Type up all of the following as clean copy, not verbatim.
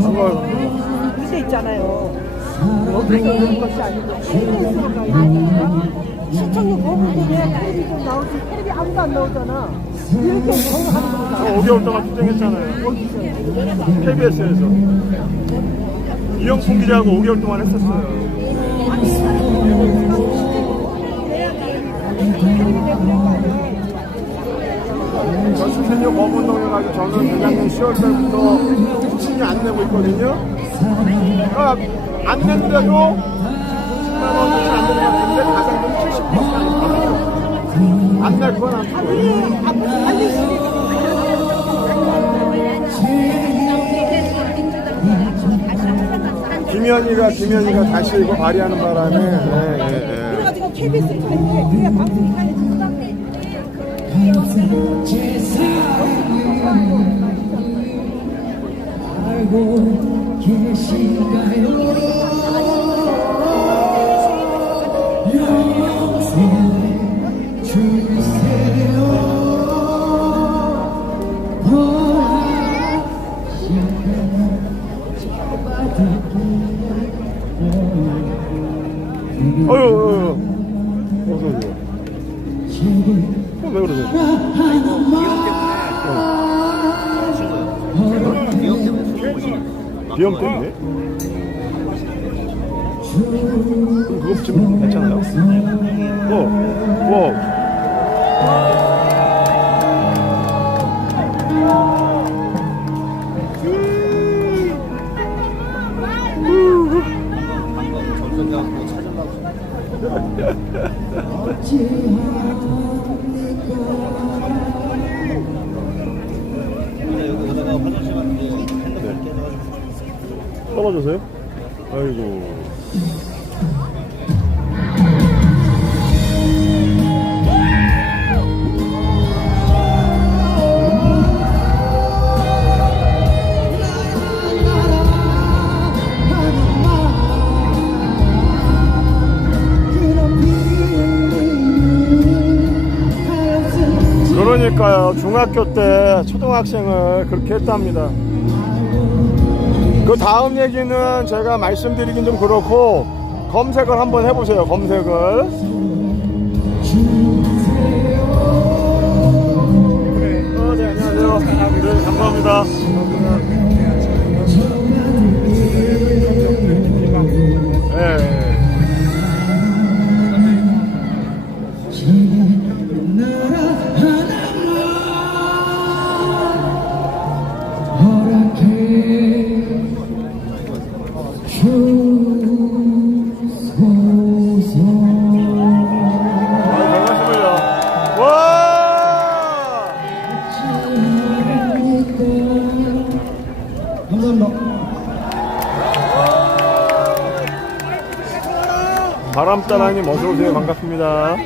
건데 그게 있잖아요. 여기서 오는 것이 아니고 시청률 보고도 왜 텔레비 좀 나오지? 텔레비 아무도 안 나오잖아. 이렇게 하는 거잖아. 5개월 동안 출전했잖아요. KBS에서 이영풍 기자하고 5개월 동안 했었어요. 저 수천년 범운동에 가지고 저는 대장년 10월 달부터 신이 안 내고 있거든요. 그러니까 안 낸데도 10만 원이 안 되는 것 같은데 가산금 70%가 아니거든요. 안 낼 건 안 되고. 김현이가 다시 이거 발휘하는 바람에 그래가지고 KBS에 가는데 그래야 방송이 가야지. 알고 계신가요? 용서해 주세요. 어휴 어서오세요. 왜 그러세요? 비염 때문에? 그럼 그거 붙이면 괜찮아요? 떨어져서요? 아이고. 그러니까요, 중학교 때 초등학생을 그렇게 했답니다. 그 다음 얘기는 제가 말씀드리긴 좀 그렇고 검색을 한번 해보세요. 검색을. 네, 안녕하세요. 네, 감사합니다. 네. 바람따라님 어서오세요. 반갑습니다.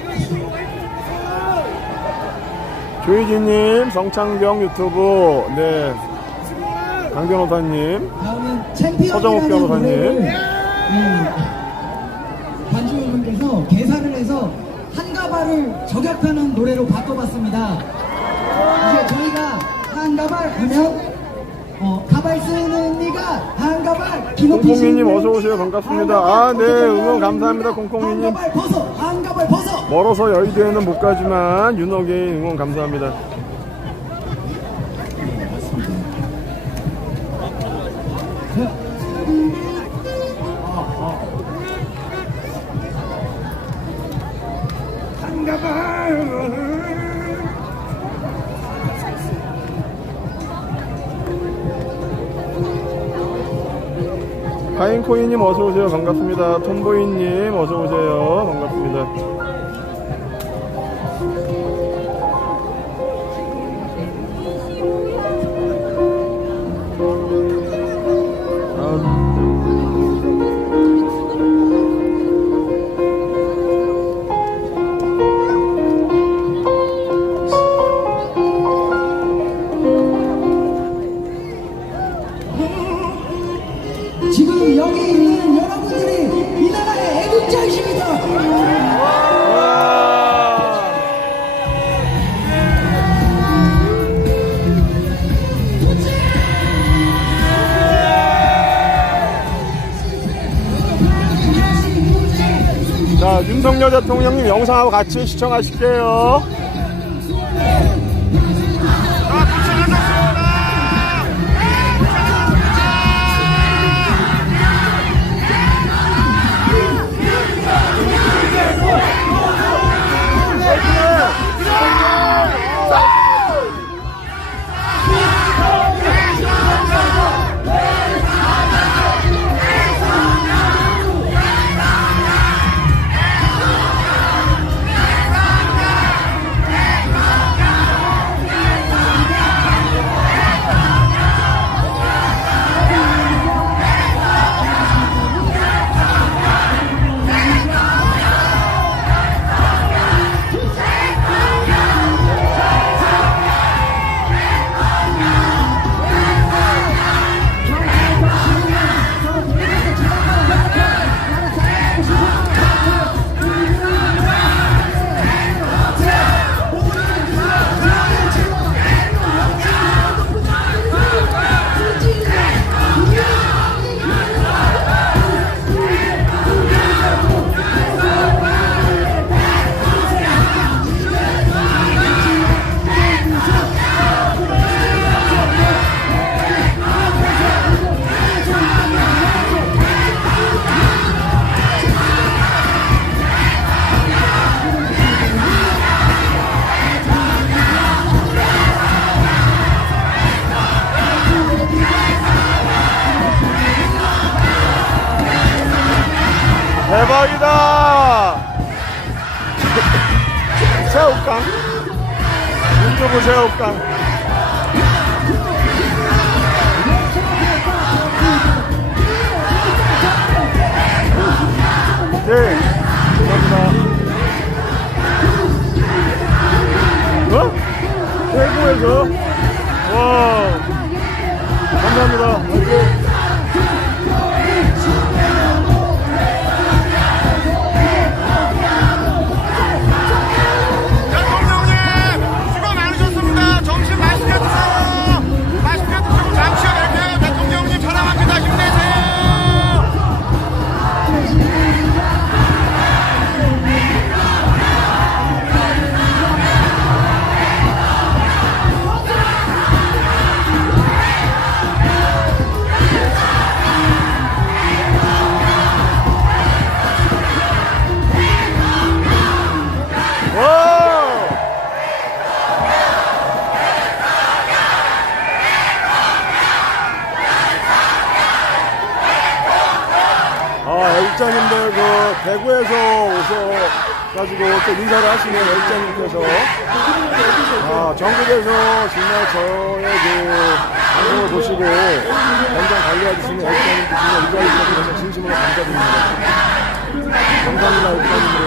조희진님, 성창경 유튜브, 네, 강 변호사님, 서정욱 변호사님, 관주분께서 계산을 해서 한가발을 저격하는 노래로 바꿔봤습니다. 이제 저희가 한가발 하면 가발 쓰는 니가 한가발 콩콩이님 어서오세요. 반갑습니다. 아, 네, 응원 감사합니다. 콩콩이님. 한가발 벗어, 한가발 벗어. 멀어서 여의도에는 못 가지만 윤호개인 응원 감사합니다. 파인코이님 어서오세요. 반갑습니다. 톰보이님 어서오세요. 반갑습니다. 지금 여기 있는 여러분들이 이 나라의 애국자이십니다. 윤석열 대통령님 영상하고 같이 시청하실게요. 대박이다. 새우깡, 유튜브 새우깡. 네, 감사합니다. 어? 대구에서? 와, 감사합니다. 이렇게. 애국자님들 대구에서 오셔가지고 또 인사를 하시는 애국자님께서 전국에서 정말 저의 방송을 보시고 건강 관리해주시는 애국자님들 정말 이 자리에서 정말 진심으로 감사드립니다. 감사합니다, 애국자님들.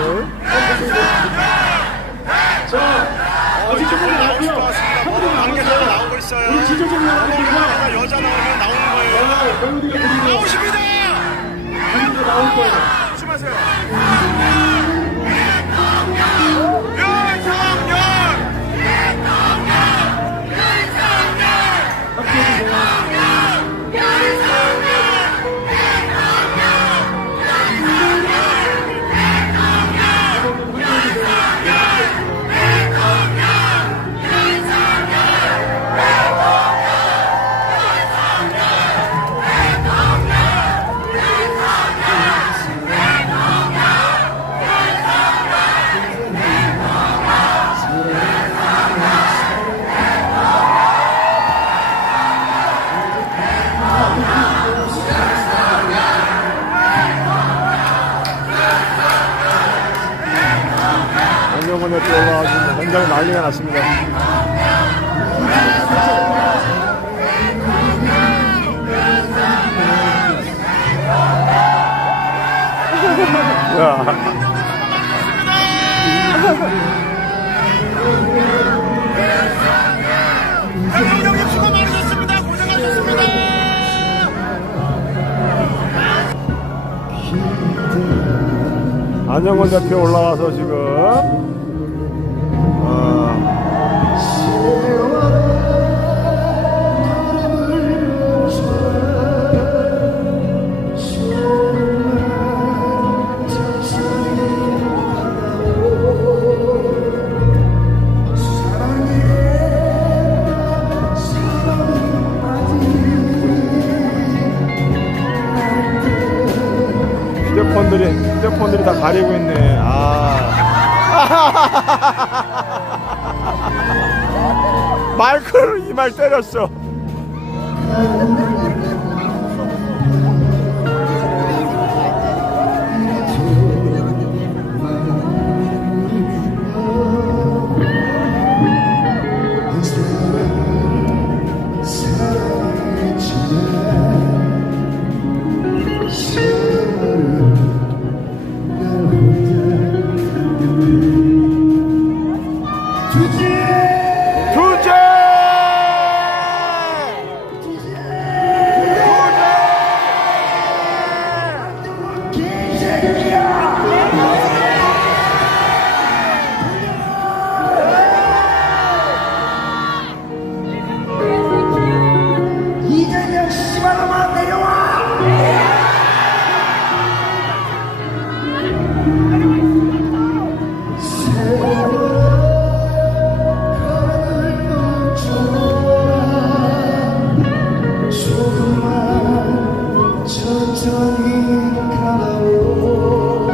이쪽으로 나오실 것 같습니다. 모든 관계자가 나오고 있어요. 우리 지도자님 여자 나오면 나오는 거예요. 나오십니다. 나올 거예요. 조심하세요. 안녕은 이렇게 올라와서 굉장히 난리가 났습니다. 대통령님 수고 많으셨습니다. 고생하셨습니다. 안영원 대표 올라와서 지금 사람들이 다 가리고 있네. 마이크를 이말 때렸어. 이재명 씨발로만 내려와! 조금만 천천히 가다오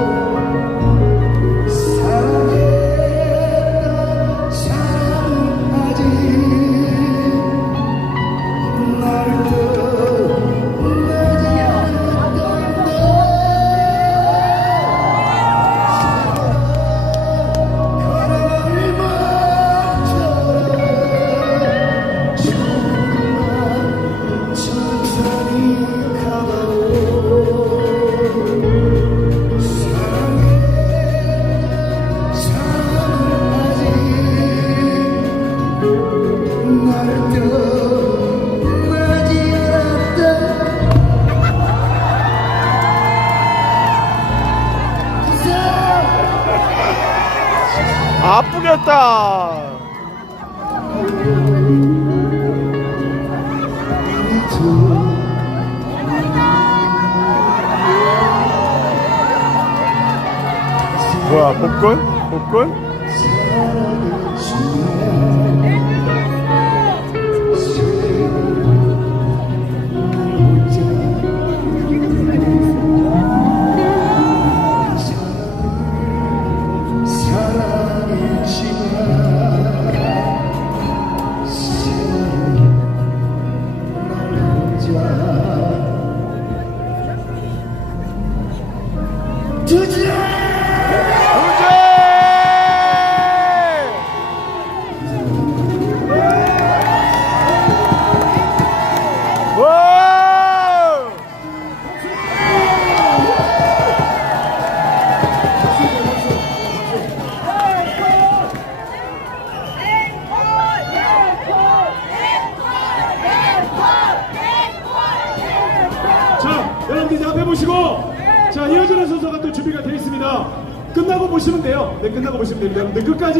사랑했던 사랑은 아직 날 떠나지 않았던 걸어갈 멈춰 조금만 천천히 가다오 사랑했던 사랑은 아직 날 떠나지 않았던 아프겠다. 뭐야, 복근? 복근? 자, 여러분들 이제 앞에 보시고, 자, 이어지는 순서가 또 준비가 되어 있습니다. 끝나고 보시면 돼요. 네, 끝나고 보시면 됩니다. 여러분들 끝까지.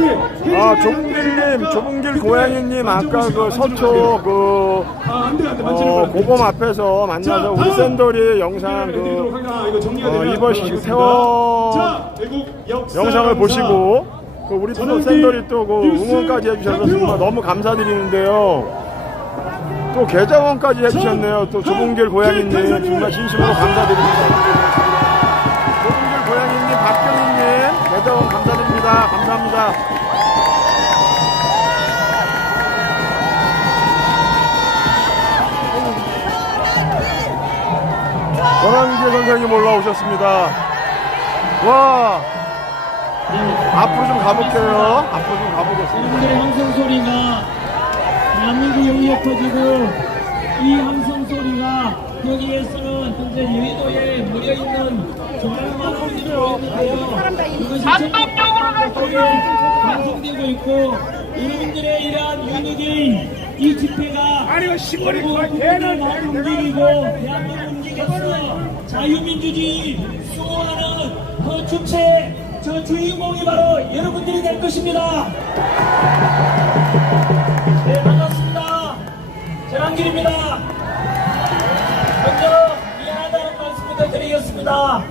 조봉길님, 조봉길 고양이님, 아까 그 서초 안 돼, 만지는 고범 앞에서 만나서 우리 샌돌이 영상 입어시고 태워 영상을 보시고 우리 또 샌돌이 또 응원까지 해주셔서 정말 너무 감사드리는데요. 또 계좌원까지 해주셨네요. 또 조봉길 고양이님 정말 진심으로 감사드립니다. 조봉길 고양이님, 박경희님 계좌원 감사드립니다. 감사합니다. 전환기 선생님 올라오셨습니다. 와, 앞으로 좀 가볼게요. 앞으로 좀 가보겠습니다. 여러분들의 함성 소리가 대한민국 여기에 퍼지고, 이 함성 소리가 여기에서는 현재 여의도에 모여있는 정말 많은 분들이 모였는데요. 이것이 전국적으로 방송되고 있고, 여러분들의 이러한 유니게임, 이 집회가 결국 국민을 많이 움직이고 대한민국 움직여서 자유민주주의 수호하는 그 주체, 저 주인공이 바로 여러분들이 될 것입니다. 네, 반갑습니다. 전환길입니다. 먼저 미안하다는 말씀부터 드리겠습니다.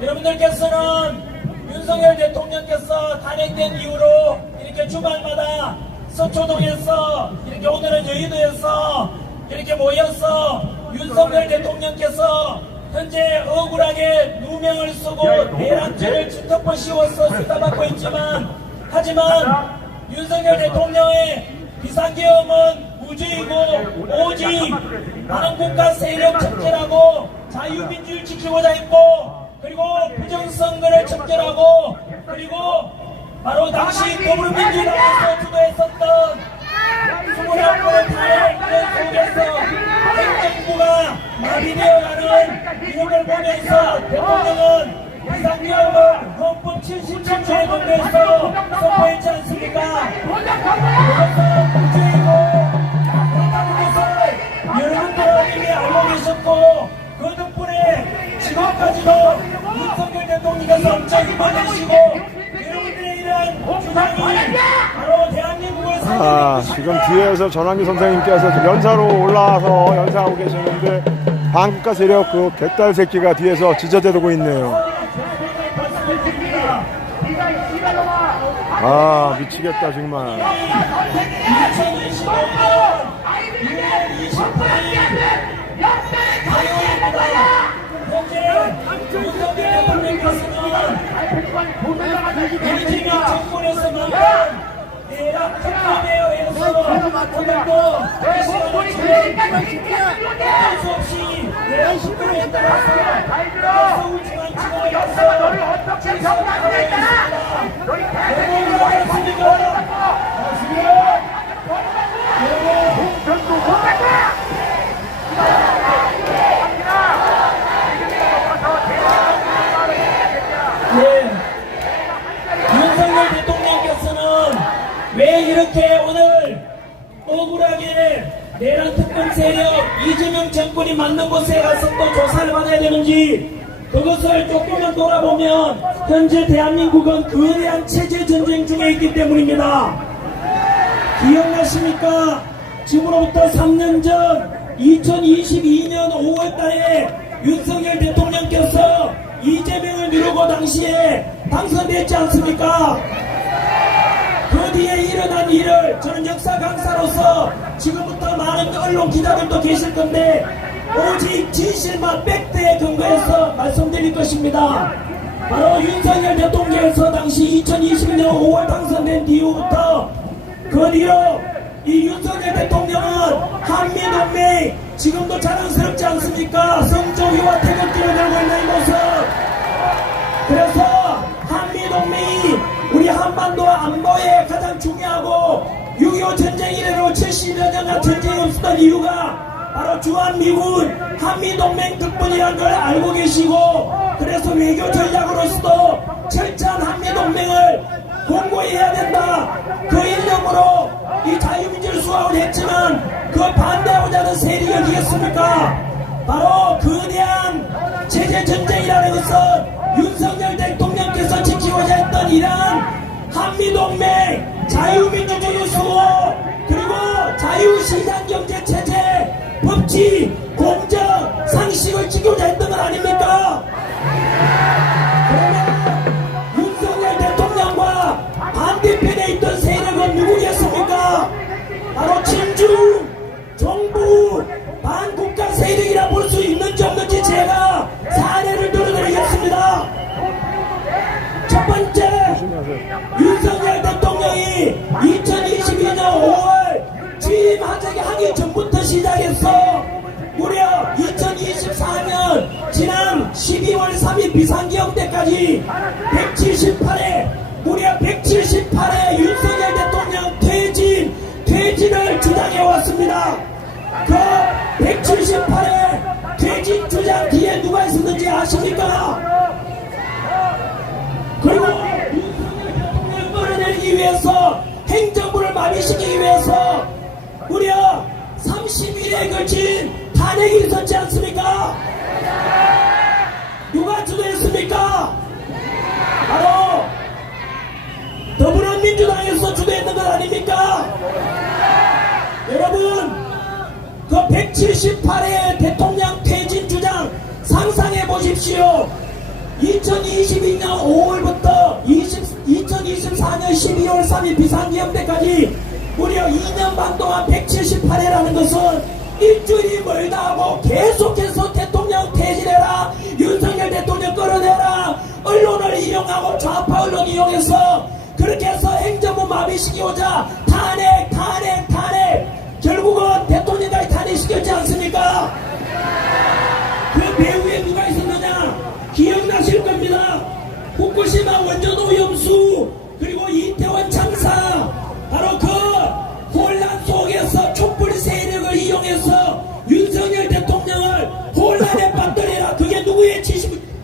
여러분들께서는 윤석열 대통령께서 탄핵된 이후로 이렇게 주말마다 서초동에서 이렇게 오늘은 여의도에서 이렇게 모여서 윤석열 대통령께서 현재 억울하게 누명을 쓰고 내란죄를 주특보 씌워서 수사받고 있지만, 하지만 윤석열 대통령의 비상계엄은 무죄이고 오직 한국가 세력 척결하고 자유민주를 지키고자 했고, 그리고 부정선거를 척결하고, 그리고 바로 당시 더불어민주당에서 주도했었던 21번의 탄핵 속에서 행정부가 마비되어가는 이런 걸 보면서 대통령은 비상계엄을 헌법 77조에 건너해서 선포했지 않습니까? 그것은 무죄이고, 그렇다는 것을 여러분들은 이미 알고 계셨고, 그 덕분에 지금까지도 윤석열 대통령께서 엄청 힘을 내시고 여러분들의 이러한 주장이 바로 대한민국을 지금 뒤에서 전환기 선생님께서 연사로 올라와서 연사하고 계시는데 반국가 세력 그 개딸 새끼가 뒤에서 지저대고 있네요. 미치겠다 정말. 2025년 6월 28일 현재 윤석열 대통령께서는 이재명 정권에서만큼 내란 특검에 의해서 오늘도 이 시간을 할 수 없이 내란 특검에 따라서 서울중앙지검에 가서 출석하고 있습니다. 여러분 그렇습니까? 윤석열 대통령께서는 왜 이렇게 오늘 억울하게 내란 특검 세력 이재명 정권이 맞는 곳에 가서 또 조사를 받아야 되는지, 그것을 조금만 돌아보면 현재 대한민국은 거대한 체제 전쟁 중에 있기 때문입니다. 기억나십니까? 지금으로부터 3년 전 2022년 5월달에 윤석열 대통령께서 이재명을 누르고 당시에 당선됐지 않습니까? 그 뒤에 일어난 일을 저는 역사 강사로서 지금부터 많은 언론 기자들도 계실 건데 오직 진실만 팩트에 근거해서 말씀드릴 것입니다. 바로 윤석열 대통령께서 당시 2020년 5월 당선된 뒤부터 그 뒤로 이 윤석열 대통령은 한미동맹 지금도 자랑스럽지 않습니까? 성조기와 태극기를 들고 있는 이 모습. 그래서 한미동맹이 우리 한반도 안보에 가장 중요하고 6.25 전쟁 이래로 70여 년간 전쟁이 없었던 이유가 바로 주한미군 한미동맹 덕분이라는 걸 알고 계시고, 그래서 외교 전략으로서도 철저한 한미동맹을 공고히 해야 된다. 그 일념으로 이 자유민주를 수호하곤 했지만 그 반대하고자 하는 세력이 어디겠습니까? 바로 거대한 체제 전쟁이라는 것은 윤석열 대통령께서 지키고자 했던 이러한 한미동맹, 자유민주주의 수호, 그리고 자유시장경제체제, 법치, 공정, 상식을 지키고자 했던 건 아닙니까? 그러면 윤석열 대통령과 반대편에 있던 세력은 누구겠습니까? 바로 친중, 정부, 반국가 세력이라 볼 수 있는지 없는지 제가 사례를 들어드리겠습니다. 첫 번째, 윤석열 대통령이 2022년 5월 취임하기 전부터 시작해서 무려 2024년 지난 12월 3일 비상계엄 때까지 178회, 무려 178회 윤석열 대통령 퇴진을 주장해왔습니다. 그 178회 퇴진 주장 뒤에 누가 있었는지 아십니까? 그리고 윤석열 대통령을 끌어내기 위해서, 행정부를 마비시키기 위해서 무려 30일에 걸친 탄핵이 있었지 않습니까? 누가 주도했습니까? 바로 더불어민주당에서 주도했던 것 아닙니까? 여러분, 그 178회 대통령 퇴진 주장 상상해 보십시오. 2022년 5월부터 2024년 12월 3일 비상계엄 때까지 무려 2년 반 동안 178회라는 것은 일주일이 멀다 하고 계속해서 대통령 퇴진해라, 대통령 끌어내라. 언론을 이용하고 좌파 언론 이용해서 그렇게 해서 행정부 마비시키고자 탄핵 결국은 대통령까지 탄핵시켰지 않습니까? 그 배후에 누가 있었느냐 기억나실 겁니다. 후쿠시마 원전 오염수 그리고 이태원 참사 바로 그 혼란 속에서 촛불 세력을 이용해서 윤석열 대통령을 혼란에 빠뜨리라. 그게 누구의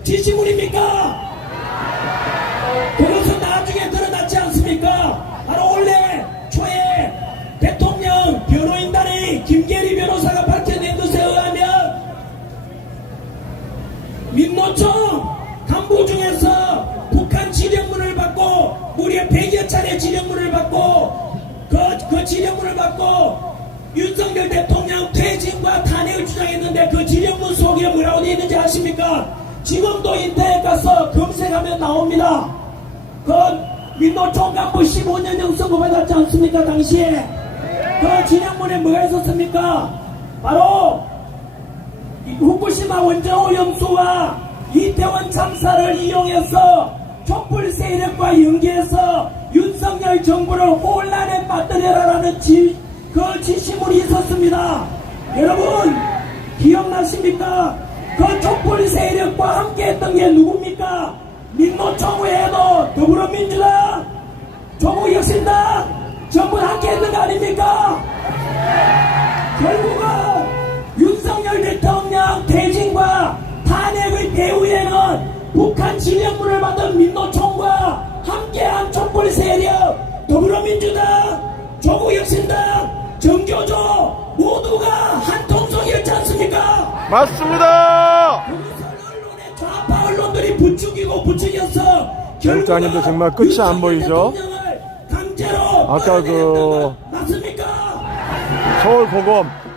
지시물입니까? 그것은 나중에 드러났지 않습니까? 바로 올해 초에 대통령 변호인단의 김계리 변호사가 밝혀낸 것에 의하면 민노총 간부 중에서 북한 지령문을 받고 무려 100여 차례 지령문을 받고 그 지령문을 받고 윤석열 대통령 퇴진과 탄핵을 주장했는데 그 지령문 속에 뭐라고 되어 있는지 아십니까? 지금도 인터넷 가서 검색하면 나옵니다. 그 민노총 간부 15년형 선고받았지 않습니까? 당시에 그 지령문에 뭐가 있었습니까? 바로 후쿠시마 원전 오염수와 이태원 참사를 이용해서 촛불 세력과 연계해서 윤석열 정부를 혼란에 빠뜨려라라는 그 지시물이 있었습니다. 여러분 기억나십니까? 그 촛불 세력과 함께했던 게 누굽니까? 민노총 외에도 더불어민주당, 조국혁신당 전부 함께했던 거 아닙니까? 결국은 윤석열 대통령 퇴진과 탄핵의 배후에는 북한 지령문을 받은 민노총과 함께한 촛불 세력, 더불어민주당, 조국혁신당, 정교조 모두가 한 통속이었지 않습니까? 맞습니다. 언론의 좌파 언론들이 부추겨서 영장님도 정말 끝이 안 보이죠? 아까 그 맞습니까? 서울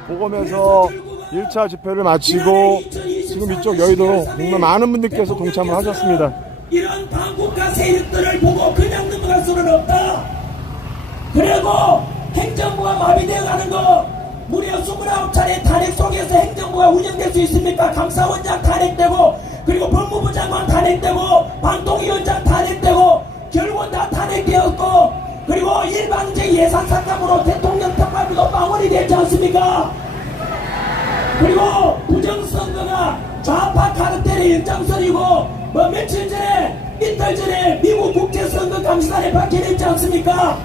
보검에서 1차 집회를 마치고 지금 이쪽 여의도로 정말 많은 분들께서 동참을 하셨습니다. 이런 반국가 세력들을 보고 그냥 넘어갈 수는 없다. 그리고 행정부가 마비되어 가는 거 무려 29차례 탄핵 속에서 행정부가 운영될 수 있습니까? 감사원장 탄핵되고 그리고 법무부 장관 탄핵되고 방통위원장 탄핵되고 결국은 다 탄핵되었고 그리고 일방적 예산 삭감으로 대통령 특활비도 빵원이 됐지 않습니까? 그리고 부정선거가 좌파 카르텔의 연장선이고 뭐 며칠 전에 이틀 전에 미국 국제선거 감시단에 밝혀냈지 않습니까?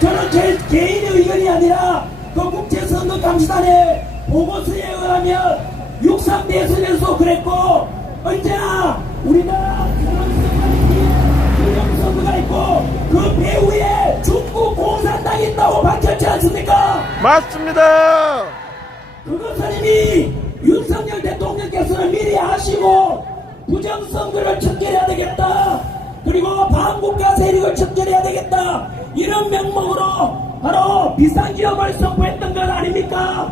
저는 제 개인의 의견이 아니라 그 국제선거 감시단의 보고서에 의하면 6.3 대선에서 그랬고 언제나 우리나라 부정선거가 있고 그 배후에 중국 공산당이 있다고 밝혔지 않습니까? 맞습니다. 그것은 이미 윤석열 대통령께서는 미리 아시고 부정선거를 척결해야 되겠다. 그리고 반국가 세력을 척결해야 되겠다. 이런 명목으로 바로 비상기업을 선포했던 건 아닙니까?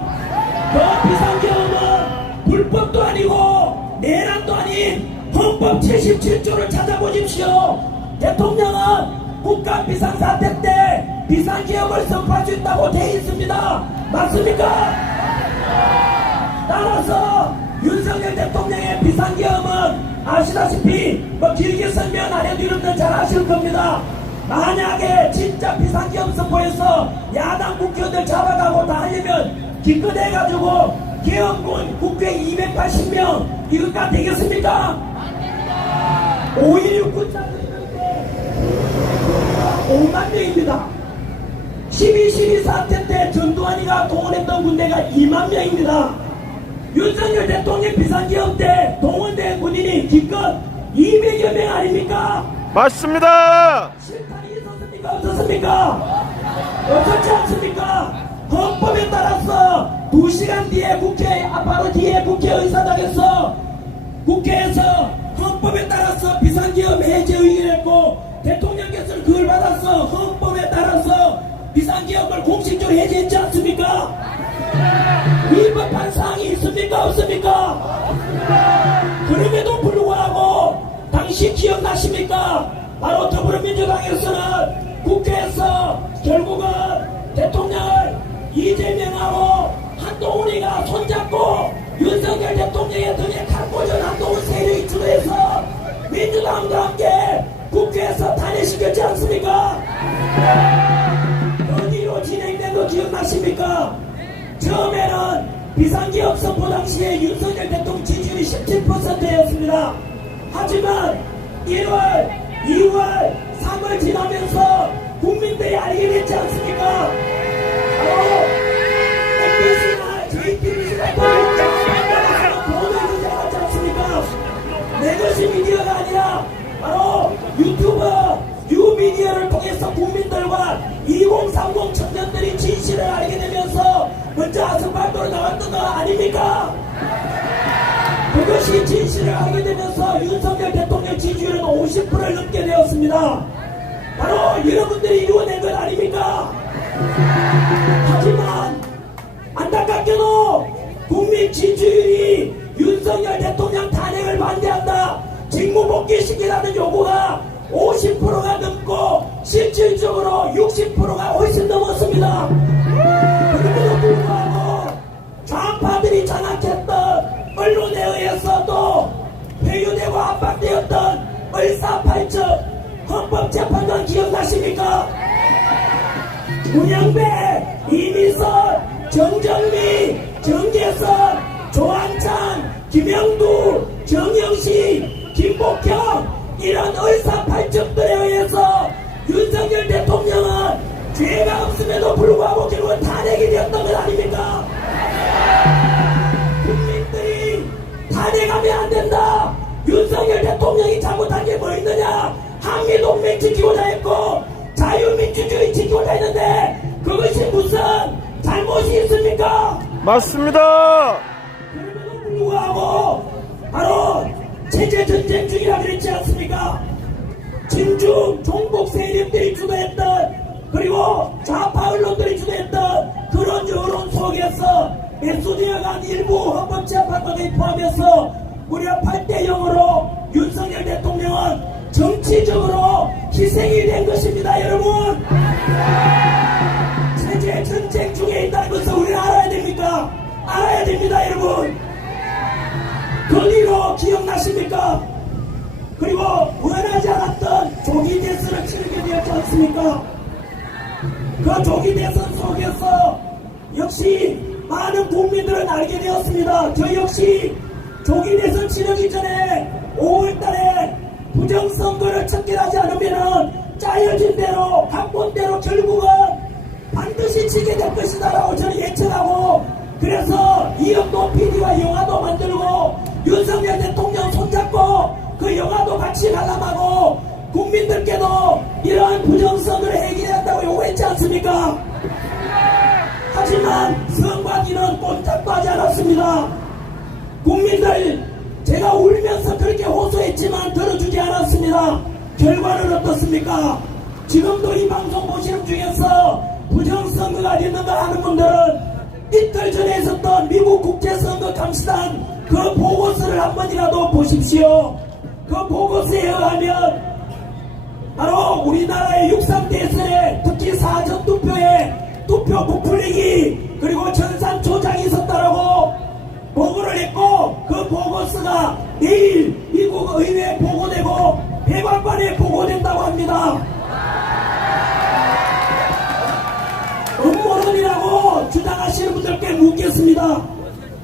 그 비상기업은 불법도 아니고 내란도 아닌 헌법 77조를 찾아보십시오. 대통령은 국가 비상사태 때 비상기업을 선포할 수 있다고 되어 있습니다. 맞습니까? 따라서 윤석열 대통령의 비상계엄은 아시다시피 뭐 길게 설명 안 해도 여러분들 잘 아실 겁니다. 만약에 진짜 비상계엄 선포해서 야당 국회의원들 잡아가고 다 하려면 기껏해가지고 계엄군 국회 280명 이것가 되겠습니까? 5.16 군사들인데 5만 명입니다. 12.12 사태 때 전두환이가 동원했던 군대가 2만 명입니다. 윤석열 대통령 비상기업 때 동원된 군인이 기껏 200여 명 아닙니까? 맞습니다. 실탄이 있었습니까? 없었습니까? 없었지 않습니까? 헌법에 따라서 2시간 뒤에 국회, 바로 뒤에 국회의사당에서 국회에서 헌법에 따라서 비상기업 해제 의결을 했고 대통령께서는 그걸 받아서 헌법에 따라서 비상기업을 공식적으로 해제했지 않습니까? 위법한 사항이 있습니까? 없습니까? 그럼에도 불구하고 당시 기억나십니까? 바로 더불어민주당에서는 국회에서 결국은 대통령을 이재명하고 한동훈이가 손잡고 윤석열 대통령의 등에 칼 꽂은 한동훈 세력이 주도해서 민주당과 함께 국회에서 탄핵시켰지 않습니까? 그 뒤로 진행된 거 기억나십니까? 처음에는 비상기업 선포 당시에 윤석열 대통령 지지율이 17%였습니다. 하지만 1월, 2월, 3월 지나면서 국민들이 알게 됐지 않습니까? 바로 MBC나 JTBC나 보도에 되지 않았지 않습니까? 내 것이 미디어가 아니라 바로 유튜브, 뉴미디어를 통해서 국민들과 2030 청년들이 진실을 알게 되면서 먼저 아스팔트로 나왔던 거 아닙니까? 그것이 진실을 알게 되면서 윤석열 대통령 지지율은 50%를 넘게 되었습니다. 바로 여러분들이 이루어낸 것 아닙니까? 하지만 안타깝게도 국민 지지율이 윤석열 대통령 탄핵을 반대한다, 직무복귀 시키라는 요구가 50%가 넘고 실질적으로 60%가 훨씬 넘었습니다. 그럼에도 불구하고 좌파들이 장악했던 언론에 의해서도 회유되고 압박되었던 을사팔적 헌법재판관 기억나십니까? 문영배, 이미선, 정정미, 정재선, 조한찬, 김영두, 정영식, 김복형, 이런 을사팔적들에 의해서 윤석열 대통령은 죄가 없음에도 불구하고 결국은 탄핵이 되었던 것 아닙니까? 국민들이 탄핵하면 안 된다, 윤석열 대통령이 잘못한 게 뭐 있느냐, 한미동맹 지키고자 했고 자유민주주의 지키고자 했는데 그것이 무슨 잘못이 있습니까? 맞습니다. 그럼에도 불구하고 바로 체제전쟁 중이라 그랬지 않습니까? 친중 종북 세력들이 주도했던, 그리고 좌파 언론들이 주도했던 그런 여론 속에서 매수되어간 일부 헌법재판관을 포함해서 무려 8대 0으로 윤석열 대통령은 정치적으로 희생이 된 것입니다. 여러분, 체제 전쟁 중에 있다는 것을 우리는 알아야 됩니까? 알아야 됩니다. 여러분, 그 뒤로 기억나십니까? 그리고 원하지 않았던 조기 대선을 치르게 되었지 않습니까? 그 조기 대선 속에서 역시 많은 국민들은 알게 되었습니다. 저 역시 조기 대선 치르기 전에 5월달에 부정선거를 척결하지 않으면 짜여진 대로 각본대로 결국은 반드시 지게 될 것이다라고 저는 예측하고, 그래서 이영도 PD와 영화도 만들고 윤석열 대통령 손잡고 그 영화도 같이 관람하고 국민들께도 이러한 부정선거를 해결해야 한다고 요구했지 않습니까? 하지만 선관위는 꼼짝도 하지 않았습니다. 국민들, 제가 울면서 그렇게 호소했지만 들어주지 않았습니다. 결과는 어떻습니까? 지금도 이 방송 보시는 중에서 부정선거가 됐는가 하는 분들은 이틀 전에 있었던 미국 국제선거 감시단 그 보고서를 한 번이라도 보십시오. 그 보고서에 의하면 바로 우리나라의 6.3대선에 특히 사전투표에 투표 부풀리기 그리고 전산 조작이 있었다라고 보고를 했고, 그 보고서가 내일 미국 의회에 보고되고 백악관에 보고된다고 합니다. 음모론이라고 주장하시는 분들께 묻겠습니다.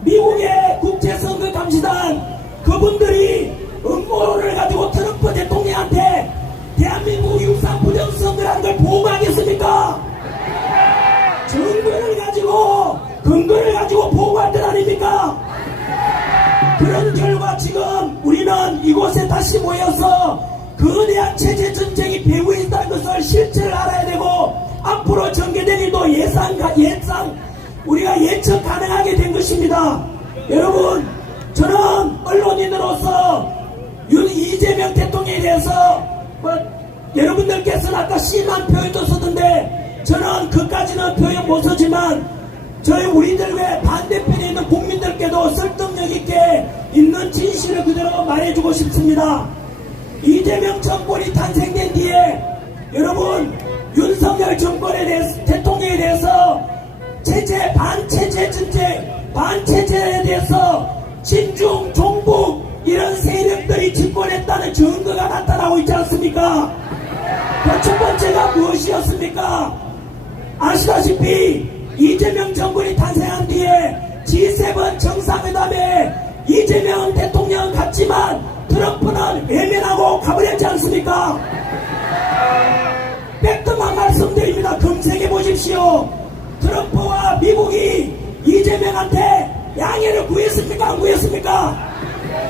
미국의 국제선거 감시단 그분들이 음모론을 가지고 트럼프 대통령한테 대한민국 6.3 부정선거라는 걸 보고하겠습니까? 증거를 가지고, 근거를 가지고 보고할 것 아닙니까? 그런 결과 지금 우리는 이곳에 다시 모여서 거대한 체제 전쟁이 배후에 있다는 것을 실체를 알아야 되고, 앞으로 전개될 일도 우리가 예측 가능하게 된 것입니다. 여러분, 저는 언론인으로서 이재명 대통령에 대해서 여러분들께서는 아까 심한 표현도 쓰던데 저는 그까지는 표현 못 쓰지만 저희 우리들 외 반대편에 있는 국민들께도 설득력 있게 있는 진실을 그대로 말해주고 싶습니다. 이재명 정권이 탄생된 뒤에 여러분, 윤석열 대통령에 대해서 반체제 전쟁, 반체제에 대해서 친중, 종북 이런 세력들이 집권해 범했다는 증거가 나타나고 있지 않습니까? 그 첫 번째가 무엇이었습니까? 아시다시피 이재명 정권이 탄생한 뒤에 G7 정상회담에 이재명 대통령 갔지만 트럼프는 외면하고 가버렸지 않습니까? 팩트만 말씀드립니다. 검색해 보십시오. 트럼프와 미국이 이재명한테 양해를 구했습니까? 안 구했습니까?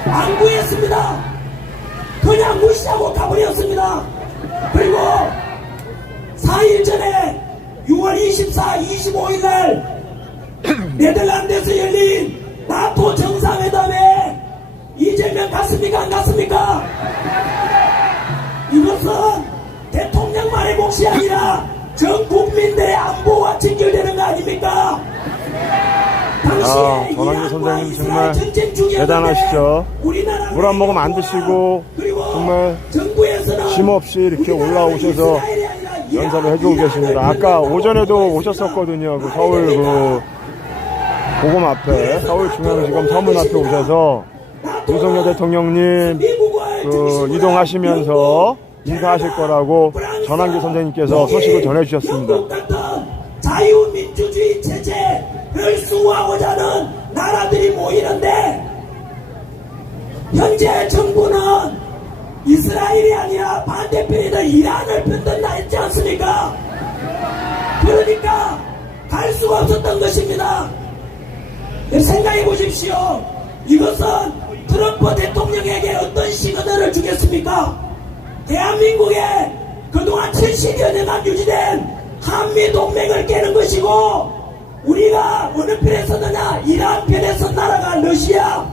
안 구했습니다. 그냥 무시하고 가버렸습니다. 그리고 4일 전에 6월 24, 25일 날 네덜란드에서 열린 나토 정상회담에 이재명 갔습니까? 안 갔습니까? 이것은 대통령만의 몫이 아니라 전 국민들의 안보와 직결되는 거 아닙니까? 당시에 전환기 선생님 정말 전쟁 중이었는데 대단하시죠. 우리나라 물 한 모금 안 드시고 정말 정부에서는 쉼 없이 이렇게 올라오셔서 이스라엘이 아니라 연설을 해주고 계십니다. 아까 오전에도 오셨었거든요. 그 서울 그 고검 앞에, 서울중앙지검 서문 앞에 오셔서 윤석열 대통령님 그 이동하시면서 인사하실 거라고 전환기 선생님께서 소식을 전해주셨습니다. 영국 같은 자유민주주의 체제를 수호하고자 하는 나라들이 모이는데 현재 정부는 이스라엘이 아니라 반대편이던 이란을 편든다 했지 않습니까? 그러니까 갈 수가 없었던 것입니다. 생각해 보십시오. 이것은 트럼프 대통령에게 어떤 시그널을 주겠습니까? 대한민국에 그동안 70여 년간 유지된 한미동맹을 깨는 것이고 우리가 어느 편에 섰느냐? 이란 편에 선 나라가 러시아,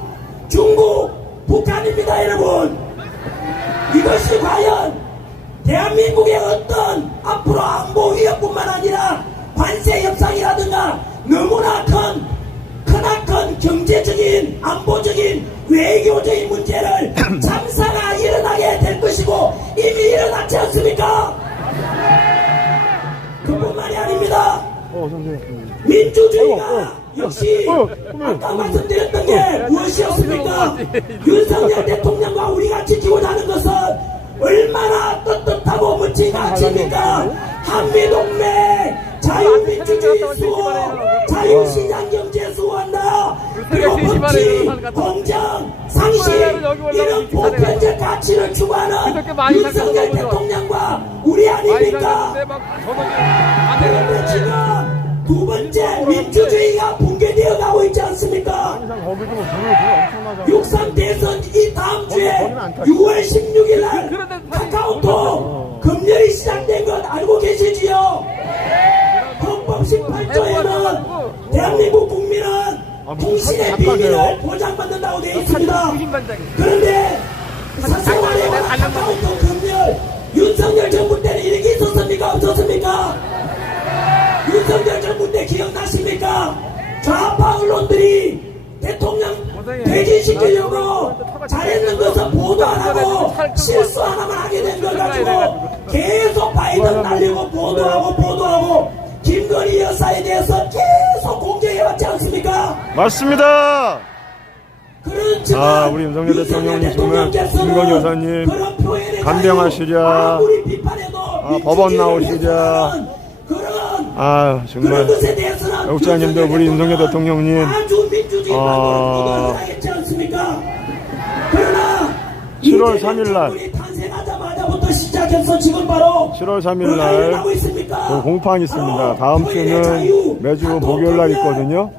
중국, 북한입니다. 여러분, 이것이 과연 대한민국의 어떤 앞으로 안보 위협뿐만 아니라 관세 협상이라든가 너무나 크나큰 경제적인 안보적인 외교적인 문제를 참사가 일어나게 될 것이고 이미 일어났지 않습니까? 그뿐만이 아닙니다. 민주주의가 역시 아까 말씀드렸던 게 무엇이었습니까? 윤석열 대통령과 우리가 지키고자 하는 것은 얼마나 떳떳하고 멋진 가치입니까? 한미동맹, 자유민주주의 수호, 자유시장 경제 수호한다. 그리고 법치, 공정, 상식 이런 보편적 가치를 추구하는 윤석열 대통령과 우리 아닙니까? 그런데 지금 두 번째 민주주의가 붕괴되어 가고 있지 않습니까? 6.3 대선 이 다음 주에 6월 16일 날 카카오톡 검열이 시작된 것 알고 계시지요? 헌법 18조에는 대한민국 국민은 통신의 비밀을 보장받는다고 되어 있습니다. 그런데 사생활에 관한 카카오톡 검열 윤석열 정부 때는 이렇게 있었습니까? 없었습니까? 윤석열 정부 때 기억나십니까? 좌파 언론들이 대통령 퇴진시키려고 잘했는 것은 보도 안 하고 실수 하나만 하게 된 걸 가지고 계속 바이든 날리고 보도하고 김건희 여사에 대해서 계속 공개해왔지 않습니까? 맞습니다. 그렇지만 우리 윤석열 대통령님 정말 김건희 여사님 그런 표현에 간병하시랴, 아무리 비판해도 법원 나오시랴, 정말 역장님도 우리 윤석열 대통령님 하겠지 않습니까? 그러나 7월 3일날 탄생하자마자부터 시작해서 지금 바로 7월 3일날 공판이 있습니다. 다음 주는 매주 목요일날 있거든요.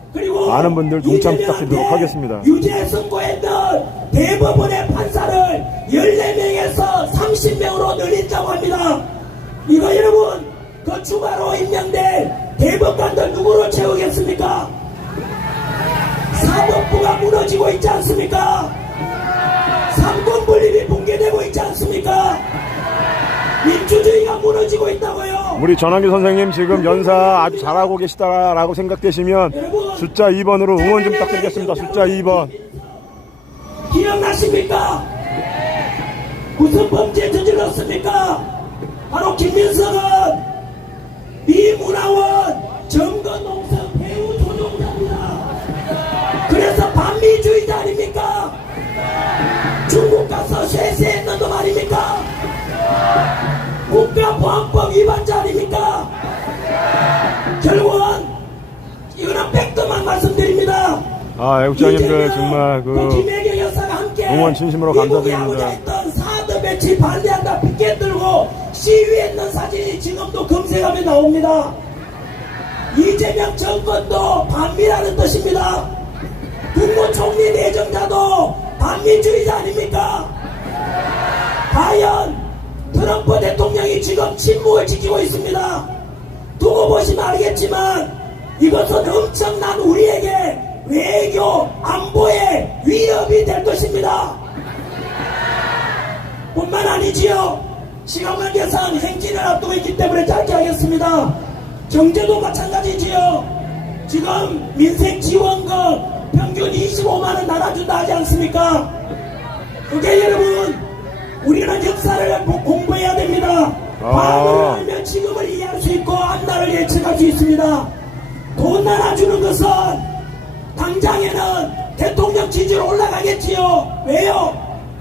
많은 분들 동참 부탁드리도록 하겠습니다. 유죄 선고했던 대법원의 판사를 14명에서 30명으로 늘린다고 합니다. 이거 여러분, 그 추가로 임명될 대법관들 누구로 채우겠습니까? 사법부가 무너지고 있지 않습니까? 삼권 분립이 붕괴되고 있지 않습니까? 민주주의가 무너지고 있다고요. 우리 전환기 선생님 지금 연사 아주 잘하고 계시다라고 생각되시면 숫자 2번으로 응원 좀 부탁드리겠습니다. 숫자 2번. 기억나십니까? 무슨 범죄 저질렀습니까? 바로 김민석은 미문화원 정건농성 배후 조종자입니다. 그래서 반미주의자 아닙니까? 중국 가서 쇠퇴했는 놈 아닙니까? 국가보안법 위반자 아닙니까? 결국은 이거는 팩트만 말씀드립니다. 애국자님들 정말 김혜경 여사가 함께 응원 진심으로 미국이 감사드립니다. 하고자 했던 사드 배치 반대한다 피켓 들고 시위했는 사진이 지금도 검색하면 나옵니다. 이재명 정권도 반미라는 뜻입니다. 국무총리 내정자도 반미주의자 아닙니까? 과연 트럼프 대통령이 지금 침묵을 지키고 있습니다. 두고 보시면 알겠지만 이것은 엄청난 우리에게 외교 안보의 위협이 될 것입니다. 뿐만 아니지요. 시간만 계산 행진을 앞두고 있기 때문에 짧게 하겠습니다. 경제도 마찬가지지요. 지금 민생지원금 평균 25만원 나눠준다 하지 않습니까? 그게 여러분 우리는 역사를 공부해야 됩니다. 과거를 알면 지금을 이해할 수 있고 앞날을 예측할 수 있습니다. 돈 나눠주는 것은 당장에는 대통령 지지율 올라가겠지요. 왜요?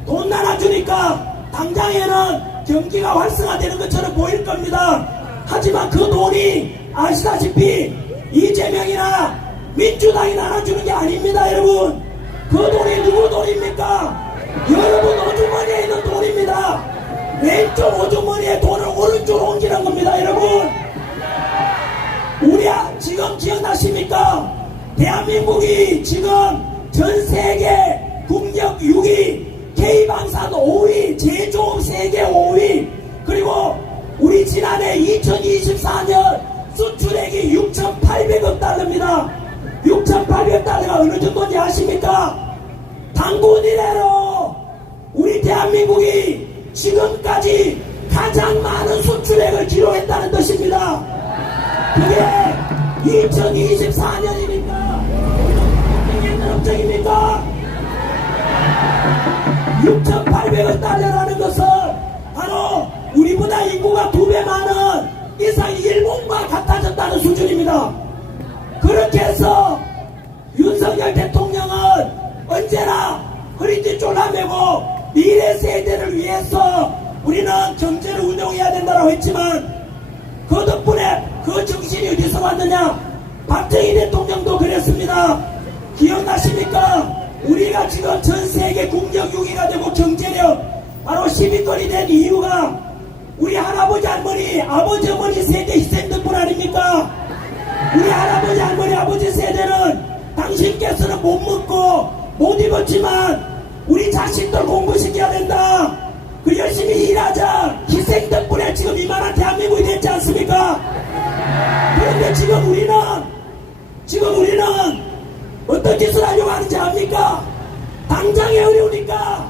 돈 나눠주니까 당장에는 경기가 활성화되는 것처럼 보일 겁니다. 하지만 그 돈이 아시다시피 이재명이나 민주당이 나눠주는 게 아닙니다. 여러분 그 돈이 누구 돈입니까? 여러분 오주머니에 있는 돈입니다. 왼쪽 오주머니에 돈을 오른쪽으로 옮기는 겁니다. 여러분 우리 지금 기억나십니까? 대한민국이 지금 전세계 국력 6위, K방산 5위, 제조업 세계 5위, 그리고 우리 지난해 2024년 수출액이 6,800억 달러입니다. 6,800억 달러가 어느 정도인지 아십니까? 단군 이래로 우리 대한민국이 지금까지 가장 많은 수출액을 기록했다는 뜻입니다. 그게 2024년이니까 어떤 업적입니까? 6,800억 달러라는 것은 바로 우리보다 인구가 2배 많은 이상 일본과 같아졌다는 수준입니다. 그렇게 해서 윤석열 대통령은 언제나 허리띠 졸라매고 미래 세대를 위해서 우리는 경제를 운영해야 된다고 했지만 그 덕분에 그 정신이 어디서 왔느냐? 박정희 대통령도 그랬습니다. 기억나십니까? 우리가 지금 전 세계 국력 6위가 되고 경제력 바로 10위권이 된 이유가 우리 할아버지 할머니 아버지 어머니 세대 희생 덕분 아닙니까? 우리 할아버지 할머니 아버지 세대는 당신께서는 못 먹고 못 입었지만 우리 자식들 공부시켜야 된다. 그 열심히 일하자 희생 덕분에 지금 이만한 대한민국이 됐지 않습니까? 그런데 지금 우리는 어떤 짓을 하려고 하는지 압니까? 당장에 어려우니까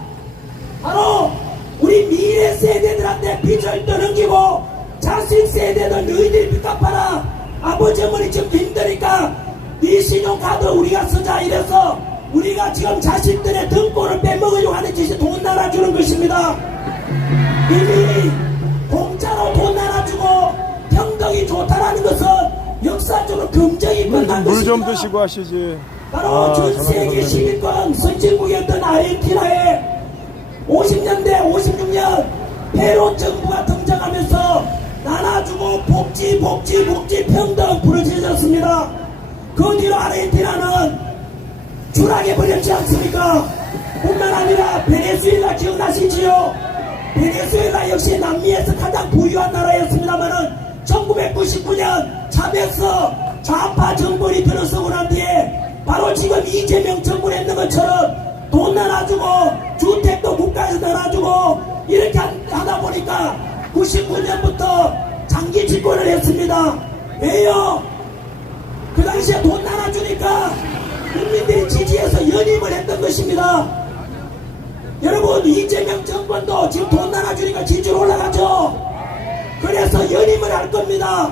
바로 우리 미래 세대들한테 빚을 떠넘기고 자식 세대들 너희들이 빚 갚아라. 아버지 어머니 좀 힘드니까 네 신용카드 우리가 쓰자 이래서 우리가 지금 자식들의 등골을 빼먹으려고 하는 짓이 돈 나눠주는 것입니다. 이미 공짜로 돈 나눠주고 평등이 좋다라는 것은 역사적으로 검증이 끝난 것입니다. 물 좀 드시고 하시지. 바로 전 세계 10위권 선진국이었던 아르헨티나에 50년대 56년 페론 정부가 등장하면서 나눠주고 복지 평등 부르짖었습니다. 그 뒤로 아르헨티나는 추락해버렸지 않습니까? 뿐만 아니라 베네수엘라 기억나시지요? 베네수엘라 역시 남미에서 가장 부유한 나라였습니다만은 1999년 차베스 좌파 정권이 들어서고 난 뒤에 바로 지금 이재명 정권이 했는 것처럼 돈 나눠주고 주택도 국가에서 나눠주고 이렇게 하다 보니까 99년부터 장기 집권을 했습니다. 왜요? 그 당시에 돈 나눠주니까 국민들이 지지해서 연임을 했던 것입니다. 여러분 이재명 정권도 지금 돈 나눠주니까 지지율 올라가죠. 그래서 연임을 할 겁니다.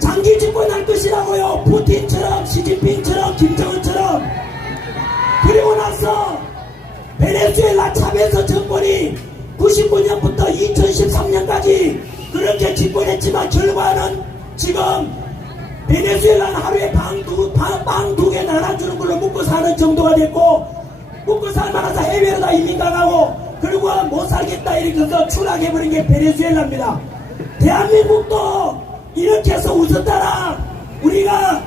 장기 집권할 것이라고요. 푸틴처럼 시진핑처럼 김정은처럼. 그리고 나서 베네수엘라 차베스 정권이 99년부터 2013년까지 그렇게 집권했지만 결과는 지금 베네수엘라는 하루에 빵 두 개 나눠주는 걸로 먹고 사는 정도가 됐고 먹고 살만해서 해외로 다 이민 가고 그리고 못 살겠다 이렇게 해서 추락해버린 게 베네수엘라입니다. 대한민국도 이렇게 해서 웃었다라 우리가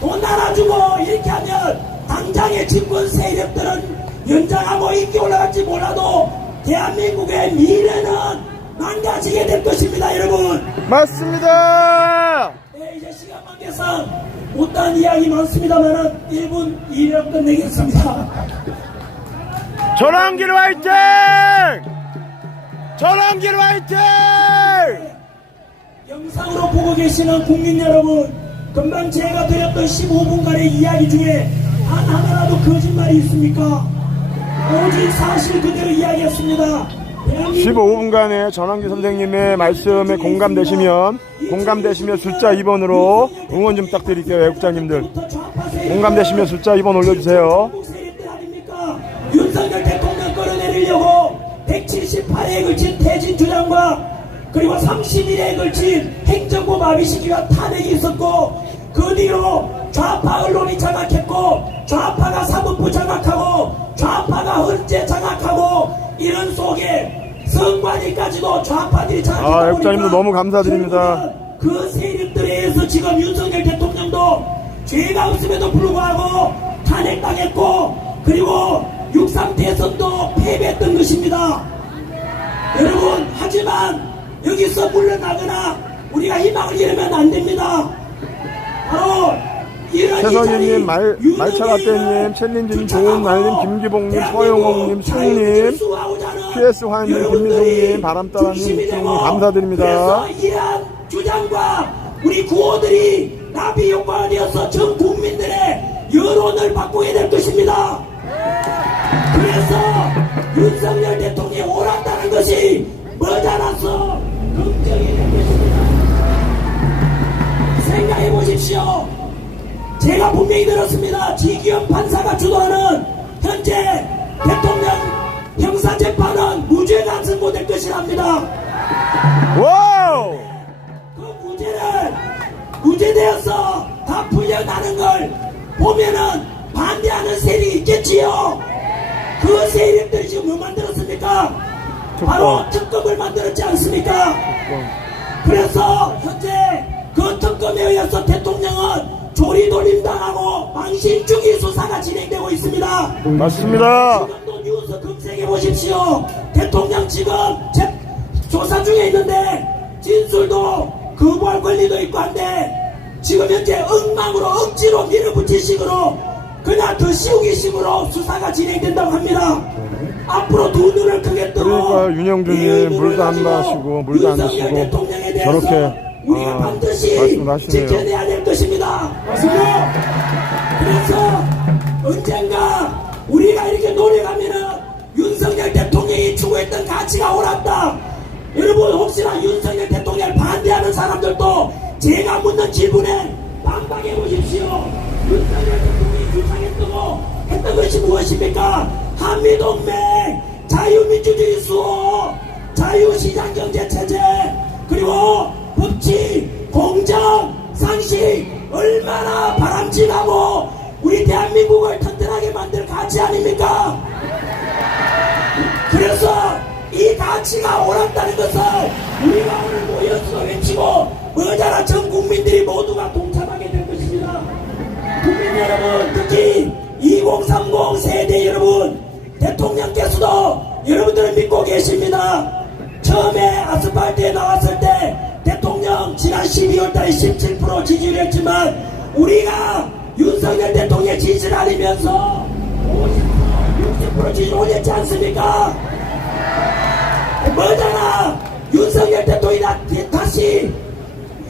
돈 나눠주고 이렇게 하면 당장의 집권 세력들은 연장하고 인기 올라갈지 몰라도 대한민국의 미래는 망가지게 될 것입니다, 여러분. 맞습니다. 네, 이제 시간 관계상 못한 이야기 많습니다만은 1분 2년 끝내겠습니다. 전환길 화이팅! 전환길 화이팅! 영상으로 보고 계시는 국민 여러분, 금방 제가 드렸던 15분간의 이야기 중에 단 하나라도 거짓말이 있습니까? 오직 사실 그대로 이야기했습니다. 15분간의 전환기 선생님의 말씀에 공감되시면 숫자 2번으로 응원 좀 부탁드릴게요. 외국자님들 공감되시면 숫자 2번 올려주세요. 윤석열 대통령 끌어내리려고 178회에 걸친 퇴진 주장과 그리고 31회에 걸친 행정부 마비시키가 탄핵이 있었고 그 뒤로 좌파 언론이 장악했고 좌파가 사법부 장악하고 좌파가 헌재 장악하고 이런 속에 선관위까지도 좌파들이 장악했다 보니까 역장님도 너무 감사드립니다. 그 세력들에 의해서 지금 윤석열 대통령도 죄가 없음에도 불구하고 탄핵당했고 그리고 6.3 대선도 패배했던 것입니다. 여러분 하지만 여기서 물러나거나 우리가 희망을 잃으면 안 됩니다. 바로 이런 최선희님, 말차라떼님, 챌린지님, 좋은날님, 김기봉님, 서영옥님, 수웅님, PS화님, 김민성님, 바람따라님, 수웅님 감사드립니다. 그래서 이러한 주장과 우리 구호들이 나비 효과가 되어서 전 국민들의 여론을 바꾸게 될 것입니다. 그래서 윤석열 대통령이 옳았다는 것이 머지않아서 걱정이 될 것입니다. 생각해 보십시오. 제가 분명히 들었습니다. 지기현 판사가 주도하는 현재 대통령 형사재판은 무죄가 선고될 것이랍니다. 와우! 그 무죄되어서 다 풀려나는 걸 보면은 반대하는 세력이 있겠지요. 그 세력들이 지금 뭐 만들었습니까? 바로 특검을 만들었지 않습니까? 그래서 현재 그 특검에 의해서 대통령은 조리돌림당하고 망신주기 수사가 진행되고 있습니다. 맞습니다. 지금도 뉴스 검색해 보십시오. 대통령 지금 조사 중에 있는데 진술도 거부할 권리도 있고 한데 지금 현재 엉망으로 억지로 밀어붙일 식으로 그냥 더 씌우기 식으로 수사가 진행된다고 합니다. 앞으로 두 눈을 크게 뜨고 그러니까 윤영준님 물도 안 마시고 물도 안 드시고 저렇게 우리가 반드시 말씀을 하시네요. 지켜내야 될 것입니다. 맞습니다. 그래서 언젠가 우리가 이렇게 노력하면은 윤석열 대통령이 추구했던 가치가 옳았다. 여러분 혹시나 윤석열 대통령을 반대하는 사람들도 제가 묻는 질문에 반박해 보십시오. 윤석열 대통령이 주장했던 것이 무엇입니까? 한미동맹, 자유민주주의 수호, 자유시장경제체제, 그리고 법치, 공정, 상식 얼마나 바람직하고 우리 대한민국을 튼튼하게 만들 가치 아닙니까? 그래서 이 가치가 옳았다는 것을 우리가 오늘 모여서 외치고 머지않아 전 국민들이 모두가 동참하게 될 것입니다. 국민 여러분, 특히 2030 세대 여러분, 대통령께서도 여러분들을 믿고 계십니다. 처음에 아스팔트에 나왔을 때 대통령 지난 12월달에 17% 지지율이었지만 우리가 윤석열 대통령 지지를 아니면서 50%, 60% 지지를 올렸지 않습니까? 머지않아 윤석열 대통령이 다시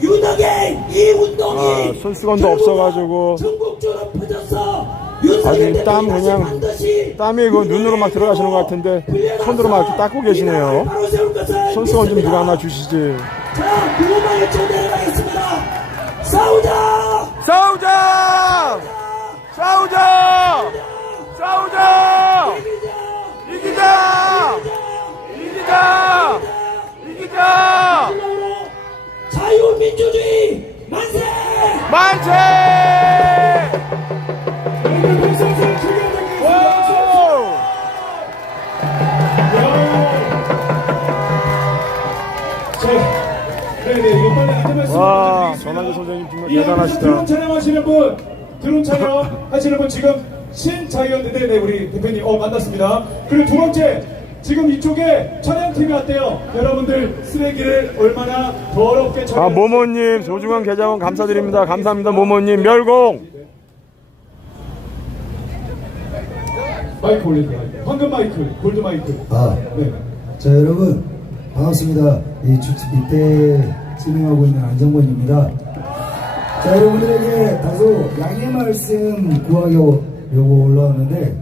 윤핵의 이 운동이 손수건도 없어가지고 전국적으로 퍼져서 아주 땀 그냥 땀이 그 눈으로 막 들어가시는 것 같은데 손으로 막 이렇게 닦고 계시네요. 손수건 좀 누가 하나 주시지. 자, 구호만 외쳐 내려가겠습니다. 싸우자! 싸우자! 싸우자! 싸우자! 이기자! 이기자! 이기자! 자유민주주의 만세! 만세! 오! 훌륭하시다. 드론 촬영하시는 분, 드론 촬영하시는 분 지금 신자이언트대 네, 우리 대표님 만났습니다. 그리고 두 번째, 지금 이쪽에 촬영팀이 왔대요. 여러분들 쓰레기를 얼마나 더럽게 처리하는지. 모모님 소중한 계좌원 감사드립니다. 감사합니다. 모모님 멸공. 마이크 올립니다. 황금 마이크, 골드 마이크. 네. 자 여러분 반갑습니다. 이 주집 밑에 진행하고 있는 안정권입니다. 자 여러분들에게 다소 양해 말씀 구하려고 올라왔는데,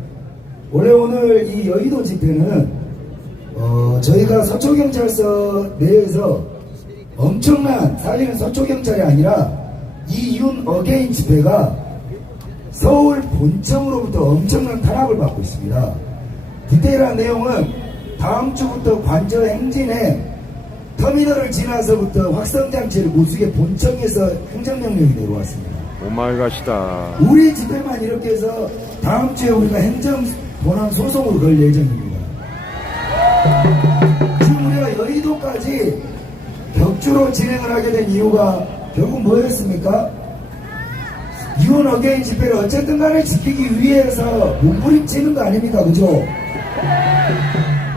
원래 오늘 이 여의도 집회는 저희가 서초경찰서 내에서 엄청난, 사실은 서초경찰이 아니라 이 윤 어게인 집회가 서울 본청으로부터 엄청난 탄압을 받고 있습니다. 디테일한 내용은 다음 주부터 관저 행진에 터미널을 지나서부터 확성장치를 무수게 본청에서 행정명령이 내려왔습니다. 오마이갓이다. 우리 집회만 이렇게 해서 다음 주에 우리가 행정 본안 소송으로 걸 예정입니다. 지금 우리가 여의도까지 격주로 진행을 하게 된 이유가 결국 뭐였습니까? 이혼 어게인 집회를 어쨌든 간에 지키기 위해서 몸부림치는 거 아닙니까? 그죠?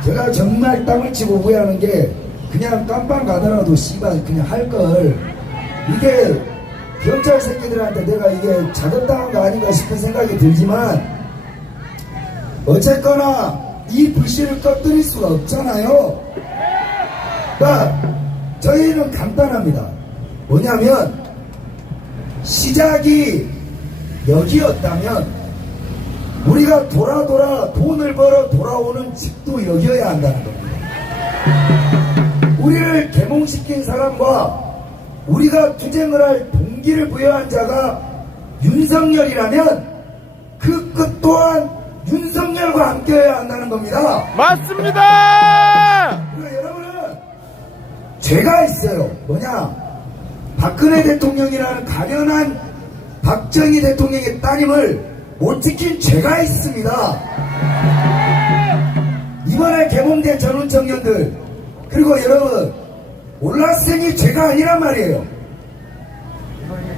제가 정말 땅을 치고 후회하는 게, 그냥 깜빵 가더라도 씨발 그냥 할걸, 이게 경찰 새끼들한테 내가 이게 자극당한 거 아닌가 싶은 생각이 들지만, 어쨌거나 이 불씨를 꺼뜨릴 수가 없잖아요. 그러니까 저희는 간단합니다. 뭐냐면 시작이 여기였다면 우리가 돌아 돈을 벌어 돌아오는 집도 여기여야 한다는 겁니다. 우리를 계몽시킨 사람과 우리가 투쟁을 할 동기를 부여한 자가 윤석열이라면 그 끝 또한 윤석열과 함께해야 한다는 겁니다. 맞습니다. 그리고 여러분은 죄가 있어요. 뭐냐? 박근혜 대통령이라는 가련한 박정희 대통령의 따님을 못 지킨 죄가 있습니다. 이번에 개봉된 전원 청년들, 그리고 여러분, 몰랐으니 죄가 아니란 말이에요.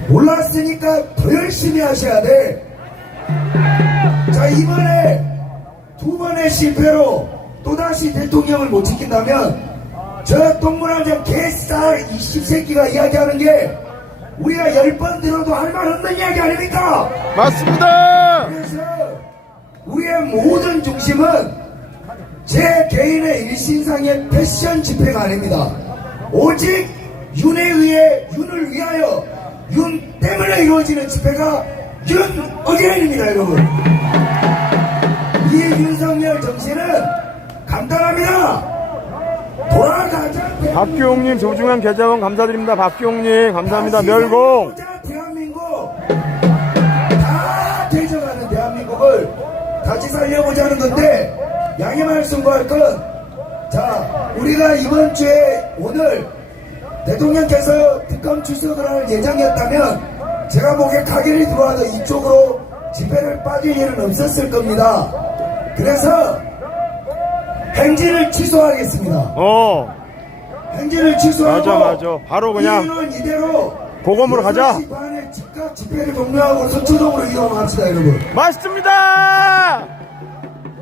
몰랐으니까 더 열심히 하셔야 돼. 자, 이번에 두 번의 실패로 또다시 대통령을 못 지킨다면 저 똥문한장 개싸 이 씹새끼가 이야기하는 게 우리가 10번 들어도 할 말 없는 이야기 아닙니까? 맞습니다. 그래서 우리의 모든 중심은 제 개인의 일신상의 패션 집회가 아닙니다. 오직 윤에 의해, 윤을 위하여, 윤 때문에 이루어지는 집회가 윤 어게인입니다, 여러분. 이 윤석열 정신은 간단합니다. 돌아가자. 박규홍님 소중한 계좌원 감사드립니다. 박규홍님 감사합니다. 멸공. 대한민국 다 되져가는 대한민국을 다시 살려보자는 건데, 양해 말씀 구할 건, 자, 우리가 이번 주에 오늘 대통령께서 특검 출석을 할 예정이었다면 제가 보기에 가길이 들어와도 이쪽으로 집회를 빠질 일은 없었을 겁니다. 그래서 행진을 취소하겠습니다. 행진을 취소하고, 맞아. 바로 그냥 이유는 이대로 고검으로 가자. 6시 반에 즉각 집회를 종료하고 서초동으로 이동합시다, 여러분. 맞습니다.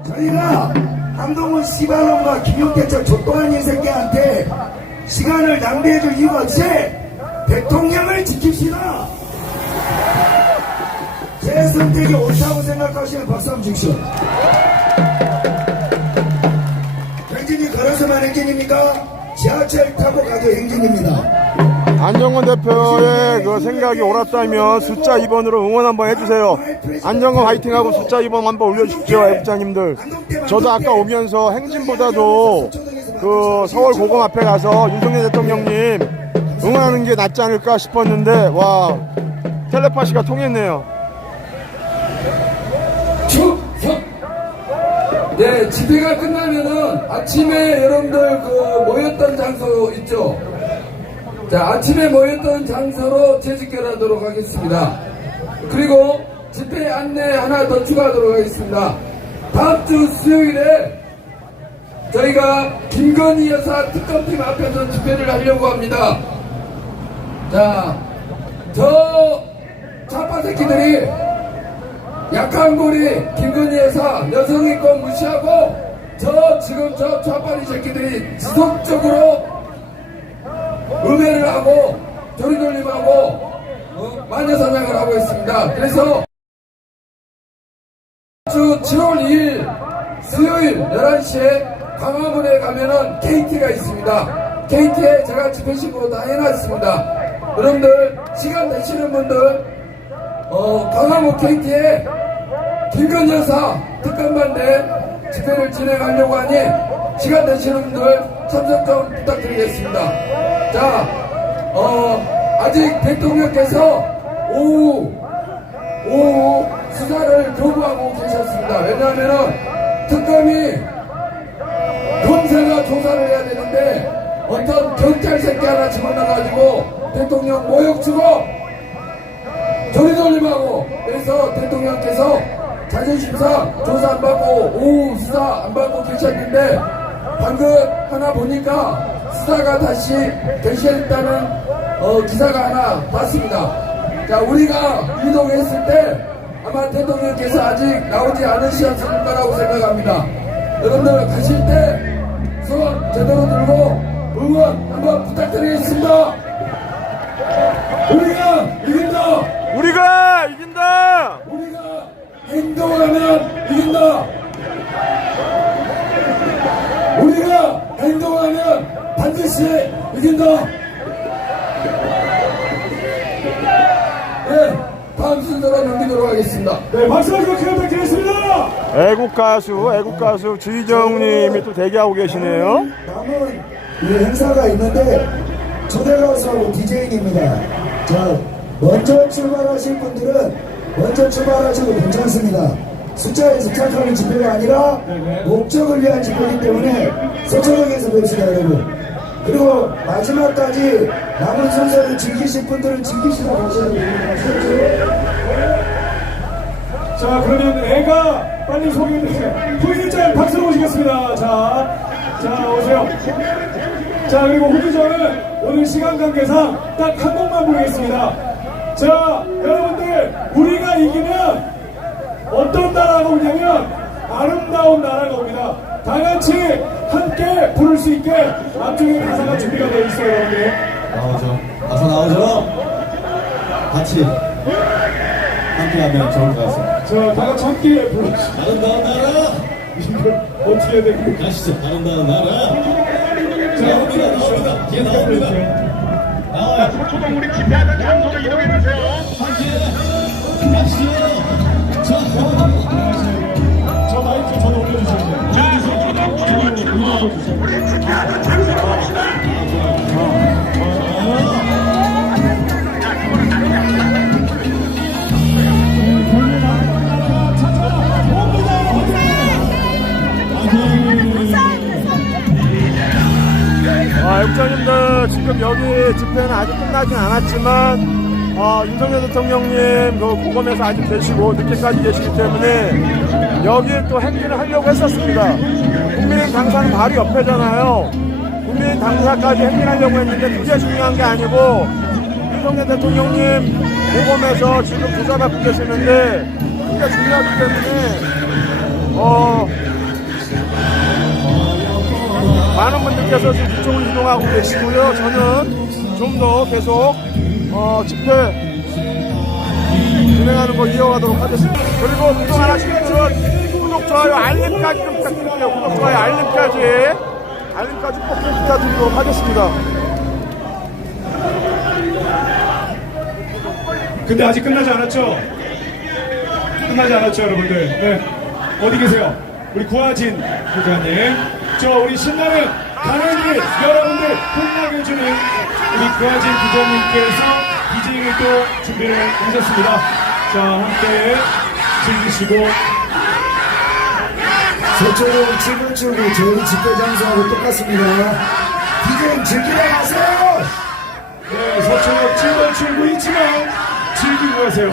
저희가 한동훈 씨발놈과 김용태처럼 족도한 이 새끼한테 시간을 낭비해줄 이유가 없이 대통령을 지킵시다. 제 선택이 옳다고 생각하시면 박수 한번 주십시오. 행진이 걸어서만 행진입니까? 지하철 타고 가도 행진입니다. 안정권 대표의 그 생각이 옳았다면 숫자 2번으로 응원 한번 해주세요. 안정권 화이팅하고 숫자 2번 한번 올려주십시오, 애국자님들. 저도 아까 오면서 행진보다도 그 서울 고검 앞에 가서 윤석열 대통령님 응원하는 게 낫지 않을까 싶었는데, 와, 텔레파시가 통했네요. 네, 집회가 끝나면은 아침에 여러분들 그 모였던 장소 있죠? 자, 아침에 모였던 장소로 재집결하도록 하겠습니다. 그리고 집회 안내 하나 더 추가하도록 하겠습니다. 다음 주 수요일에 저희가 김건희 여사 특검팀 앞에서 집회를 하려고 합니다. 자, 저 좌파 새끼들이 약한 고리 김건희 여사 여성인권 무시하고 지금 저 좌파리 새끼들이 지속적으로 음해를 하고 조리돌림하고 마녀사냥을 하고 있습니다. 그래서 주 7월 2일 수요일 11시에 광화문에 가면은 KT가 있습니다. KT에 제가 집회신고 다 해놨습니다. 여러분들 시간 되시는 분들 광화문 KT에 김건희 여사 특검반대 집회를 진행하려고 하니 시간 되시는 분들 참석 좀 부탁드리겠습니다. 자, 아직 대통령께서 오후 수사를 거부하고 계셨습니다. 왜냐하면은 특검이 검사가 조사를 해야 되는데 어떤 경찰 새끼 하나 집어넣어가지고 대통령 모욕 주고 조리돌림하고, 그래서 대통령께서 자존심상 조사 안 받고 오후 수사 안 받고 계셨는데 방금 하나 보니까 수사가 다시 개시했다는 기사가 하나 봤습니다. 자, 우리가 이동했을 때 아마 대통령께서 아직 나오지 않으셨을 거라고 생각합니다. 여러분들 가실 때 손 제대로 들고 응원 한번 부탁드리겠습니다. 우리가 이긴다. 우리가 이긴다. 우리가 행동하면 이긴다. 우리가 행동하면 반드시 이긴다. 네, 다음 순서로 넘기도록 하겠습니다. 네, 박수 한번 크게 부탁드리겠습니다. 애국가수 주희정님이 또 대기하고 계시네요. 남은 이 행사가 있는데 초대 가수하고 디제잉입니다. 자, 먼저 출발하실 분들은 먼저 출발하셔도 괜찮습니다. 숫자에 집착하는 집회가 아니라 목적을 위한 집회이기 때문에 서초동에서 뵙시다 여러분. 그리고 마지막까지 남은 순서를 즐기실 분들은 즐기시다 가셔야 됩니다. 자, 그러면 애가 빨리 소개해주세요. 후기장 박수로 모시겠습니다. 자, 오세요. 자, 그리고 후기장은 오늘 시간 관계상 딱 한 곡만 부르겠습니다. 자, 여러분들, 우리가 이기면 어떤 나라가 오냐면 아름다운 나라가 옵니다. 다 같이 함께 부를 수 있게 앞쪽에 가사가 준비가 되어 있어요, 여러분들. 나오죠. 가사 나오죠. 같이 함께하면 좋을 것 같습니다. 자, 다 같이 함께 불러주시죠. 아름다운 나라. 이걸 어떻게 해야 되고. 가시죠. 아름다운 나라. 자, 나옵니다. 뒤에 나옵니다. 나와요. 초동 우리 집회하는 장소로 이동해주세요. 함께 가시죠. 자, 저 마이크 저도 올려주시면 돼요. 우리 집회하는 장소로 갑시다. 애국자님들 지금 여기 집회는 아직 끝나진 않았지만 윤석열 대통령님 그 고검에서 아직 계시고 늦게까지 계시기 때문에 여기 또 행진을 하려고 했었습니다. 국민의힘 당사는 바로 옆에잖아요. 국민의힘 당사까지 행진하려고 했는데 그게 중요한 게 아니고 윤석열 대통령님 고검에서 지금 조사받고 계시는데 그게 중요하기 때문에 많은 분들께서 지금 이쪽으로 이동하고 계시고요. 저는 좀 더 계속 집회 진행하는 거 이어가도록 하겠습니다. 그리고 그동안 하신 분들은 구독, 좋아요, 알림까지 좀 부탁드릴게요. 구독, 좋아요, 알림까지 꼭 부탁드리도록 하겠습니다. 근데 아직 끝나지 않았죠? 끝나지 않았죠, 여러분들? 네. 어디 계세요? 우리 구하진 부장님. 우리 신나는 가는 길 여러분들 혼나게 해주는 우리 구하진 부장님께서 DJ를 또 준비를 하셨습니다. 자, 함께 즐기시고. 서초동 7분 출구 저희 집회 장소하고 똑같습니다. 디제잉 즐기러 가세요. 네, 서초동 7번 출구 있지만 즐기고 가세요.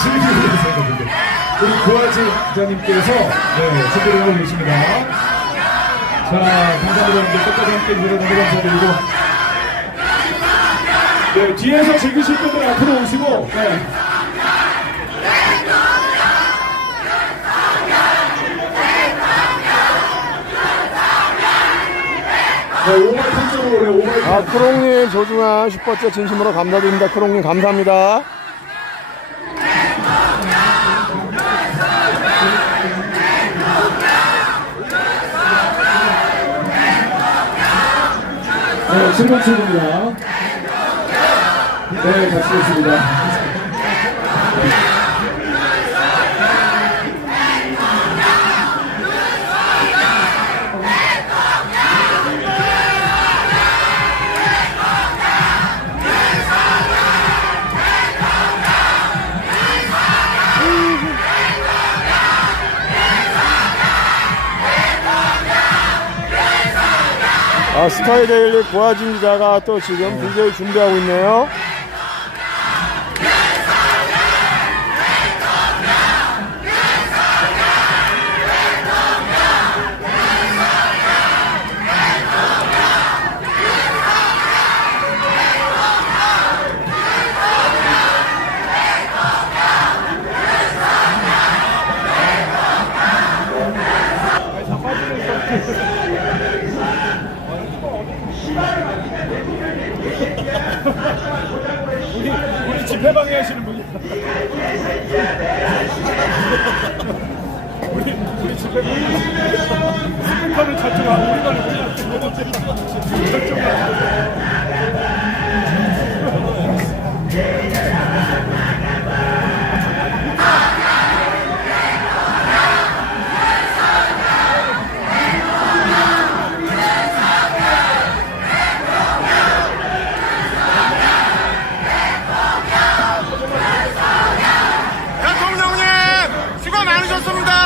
즐기고 가세요, 여러분들. 우리 구하진 부장님께서 준비를 하고 계십니다. 자, 감사합니다. 여러분들 끝까지 함께 해주셔서 너무 감사드리고. 네, 뒤에서 즐기실 분들 앞으로 오시고, 크롱님 소중한 슈퍼챗 진심으로 감사드립니다. 크롱님 감사합니다. 네, 7번 출구입니다. 네, 같이 있습니다. 스카이데일리 고아진 기자가 또 지금 DJ 준비하고 있네요. 우리 집회 방해하시는 분이. 우리 집회 방해. 스피커를 저쪽하고 우리가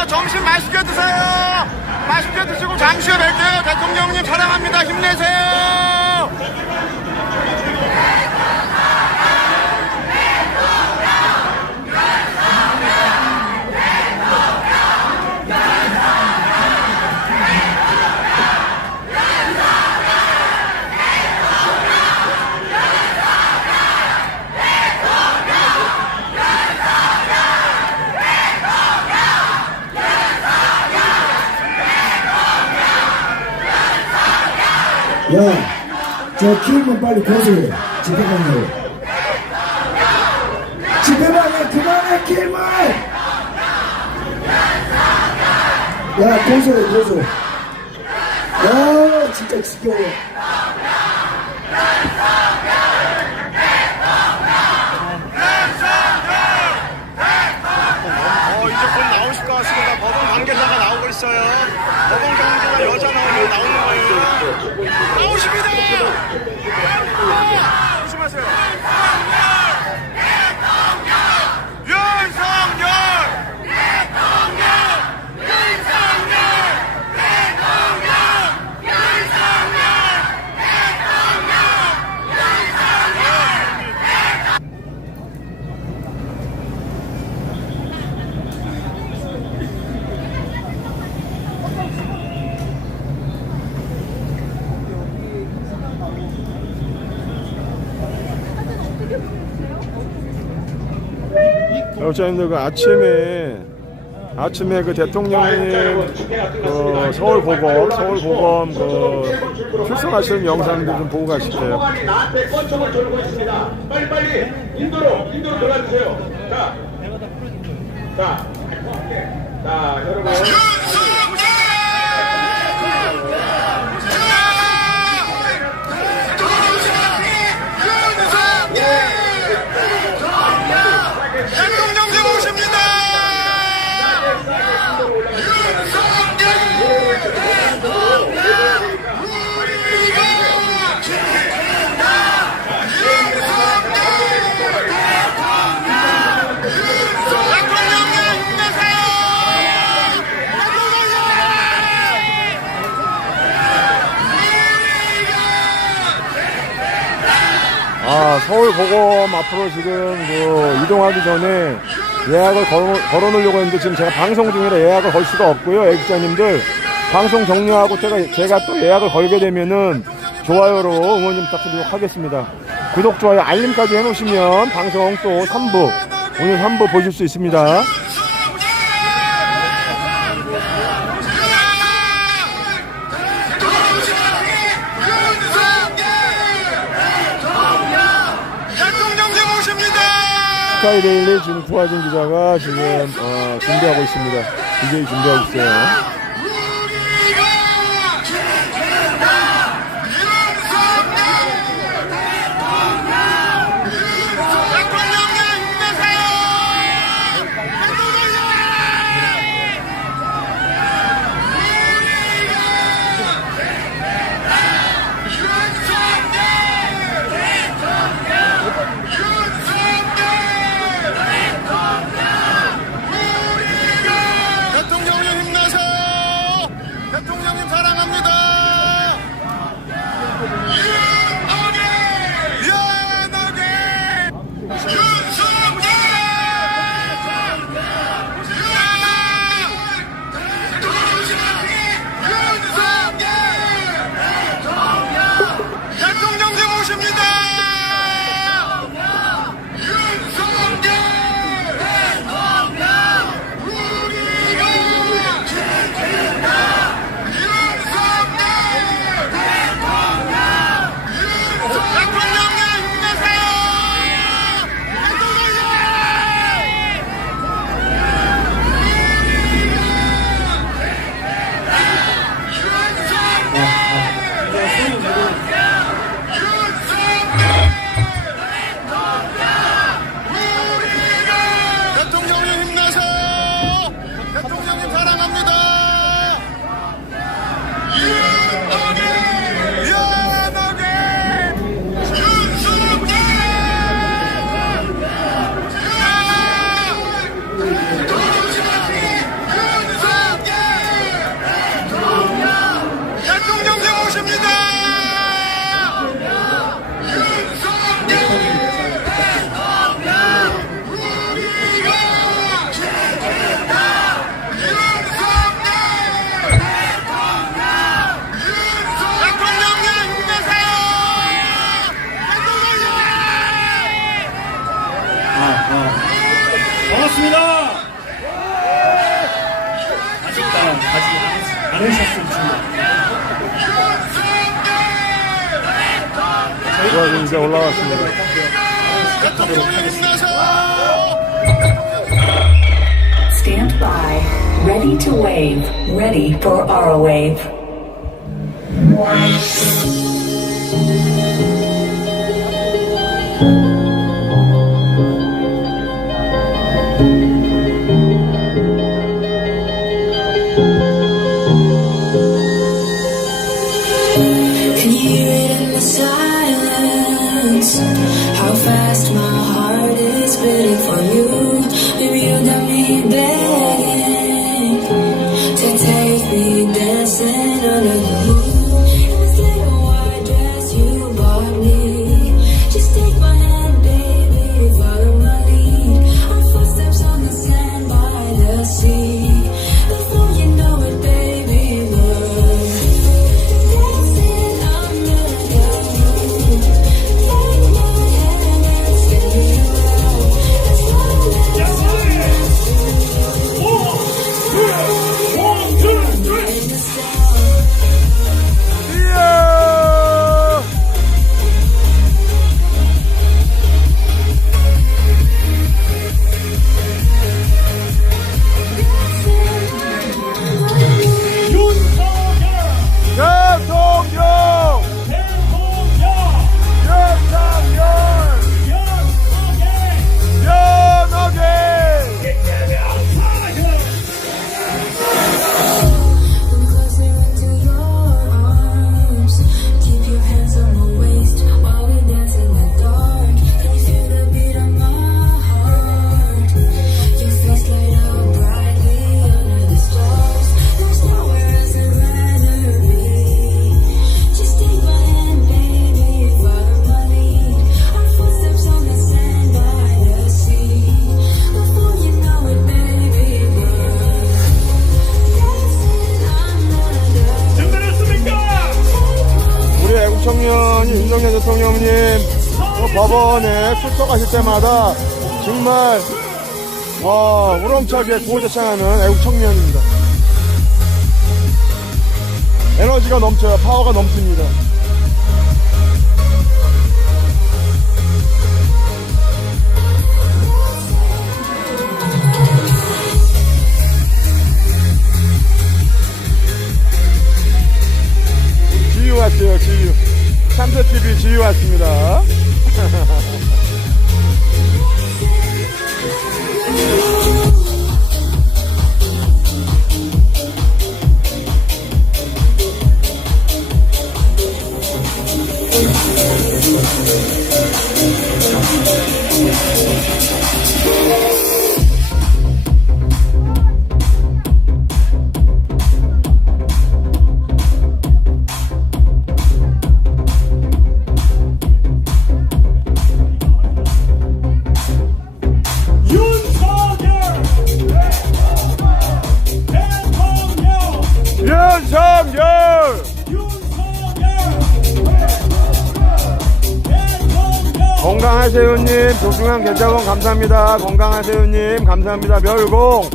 점심 맛있게 드세요. 맛있게 드시고 잠시 후에 뵐게요. 대통령님 사랑합니다. 힘내세요. 야, 저 키우면 빨리 고소해. 집회방해로. 집회방해, 그만해, 키우면! 야, 고소해, 고소. 야, 진짜 지겨워. 이제 곧 나오실 것 같습니다. 법원 관계자가 나오고 있어요. 법원 관계자 여자 나오는 거예요. 나오십니다. 조심하세요. 윤석열. 여자님들 아침에 그 대통령님 서울고검 출석하시는 영상들 좀 보고 가실게요. 나한테 권총을 들고 있습니다. 빨리 인도로 돌아주세요. 자, 여러분. 대통령님 오십니다. 서울고검 앞으로 지금 이동하기 전에 예약을 걸어놓으려고 했는데 지금 제가 방송 중이라 예약을 걸 수가 없고요. 애국자님들 방송 종료하고 제가 또 예약을 걸게 되면은 좋아요로 응원 좀 부탁드리도록 하겠습니다. 구독, 좋아요, 알림까지 해놓으시면 방송 또 3부 오늘 3부 보실 수 있습니다. 스카이데일리 지금 구하진 기자가 지금 준비하고 있습니다. DJ 준비하고 있어요. 대통령님 힘내세요. 대통령님 사랑합니다. 대통령님 오십니다. 대통령님 힘내세요. 대통령님 사랑합니다. 대통령님 오십니다. 반갑습니다. 아직 안 오셨으면 구하진 기자 올라왔습니다. 대통령님 힘내세요. Stand by. Ready to wave. Ready for our wave. Can you hear it in the silence? How fast my heart is beating for you. Maybe you got me begging to take me dancing under the moon. In this little white dress you bought me. Just take my hand, baby, follow my lead. Our footsteps on the sand by the sea. Before you know it, baby, we're dancing under the moon. Take my hand and spin me around. As long as 청년이 윤석열 대통령님 법원에 출석하실 때마다 정말 우렁차게 구호제창하는 애국 청년입니다. 에너지가 넘쳐요. 파워가 넘칩니다. 건강하세요님, 조중환 개자공 감사합니다. 건강하세요님, 감사합니다. 멸공.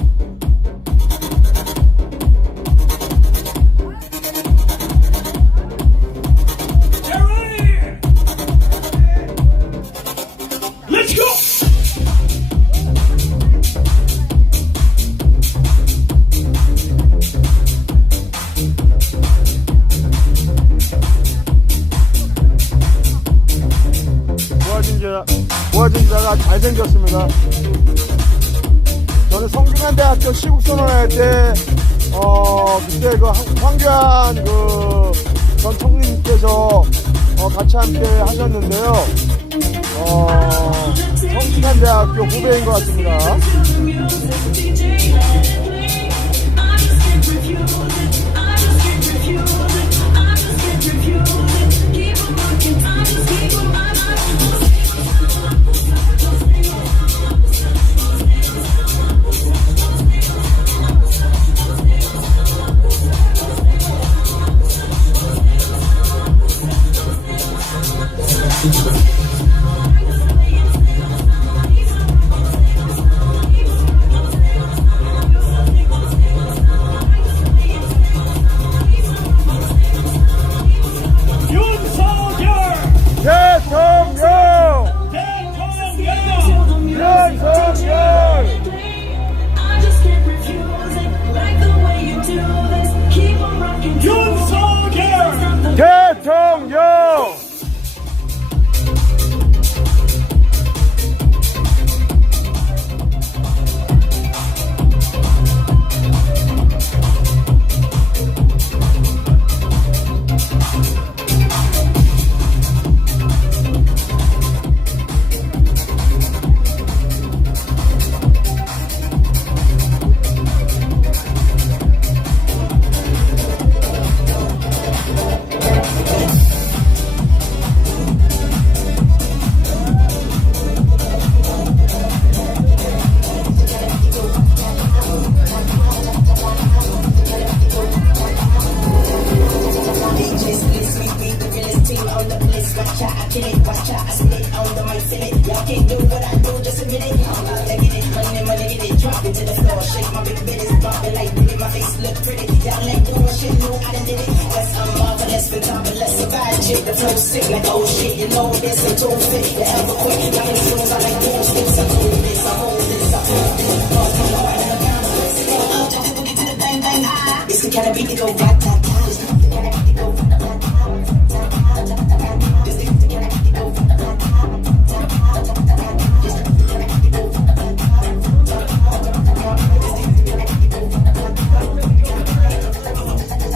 Let's go! 보아진 자가 잘생겼습니다. 저는 성균관대학교 시국선언할 때, 그때 그 황교안 전 총리님께서 같이 함께 하셨는데요. 성균관대학교 후배인 것 같습니다. 대통령!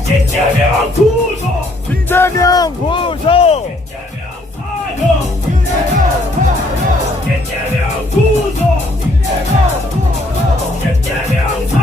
이재명 구속! 이재명 구속! 이재명 사형! 이재명 구속! 이재명 사형!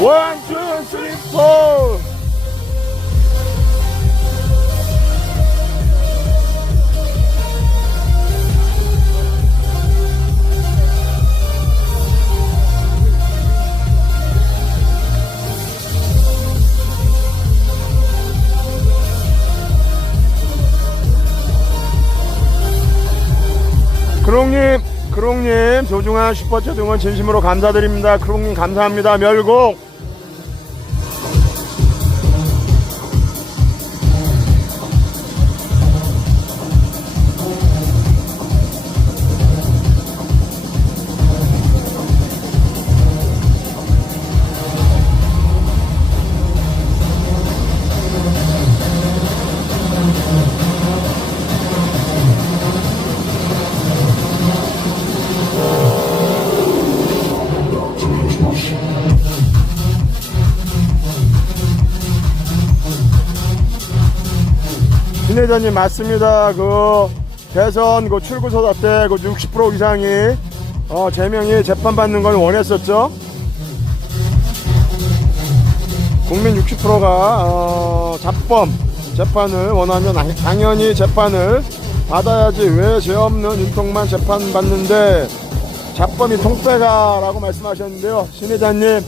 원, 투, 쓰리, 포. 크롱님 소중한 슈퍼챗 응원 진심으로 감사드립니다. 크롱님 감사합니다. 멸공. 신회장님 맞습니다. 그 대선 그 출구소다 때 그 60% 이상이 제명이 재판받는 걸 원했었죠. 국민 60%가 잡범 재판을 원하면 당연히 재판을 받아야지 왜 죄 없는 윤통만 재판받는데 잡범이 통빼가라고 말씀하셨는데요. 신회장님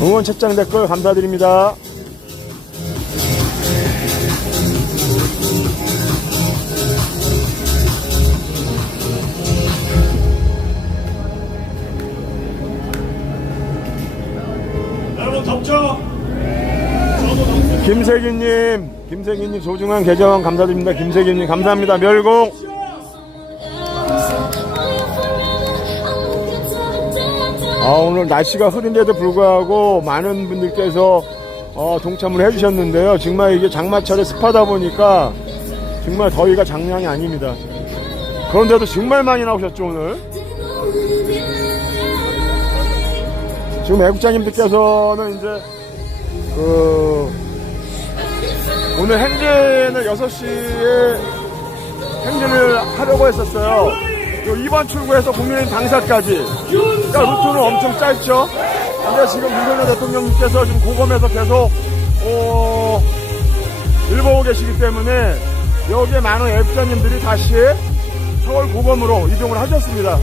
응원 책장 댓글 감사드립니다. 여러분 덥죠? 김세기님 소중한 계정 감사드립니다. 김세기님 감사합니다. 멸공. 오늘 날씨가 흐린데도 불구하고 많은 분들께서 동참을 해주셨는데요. 정말 이게 장마철에 습하다 보니까 정말 더위가 장난이 아닙니다. 그런데도 정말 많이 나오셨죠 오늘. 지금 애국자님들께서는 이제 오늘 행진을 6시에 행진을 하려고 했었어요. 2번 출구에서 국민의힘 당사까지. 그러니까 루트는 엄청 짧죠. 근데 지금 윤석열 대통령님께서 지금 고검에서 계속 일보고 계시기 때문에 여기에 많은 애국자님들이 다시 서울 고검으로 이동을 하셨습니다.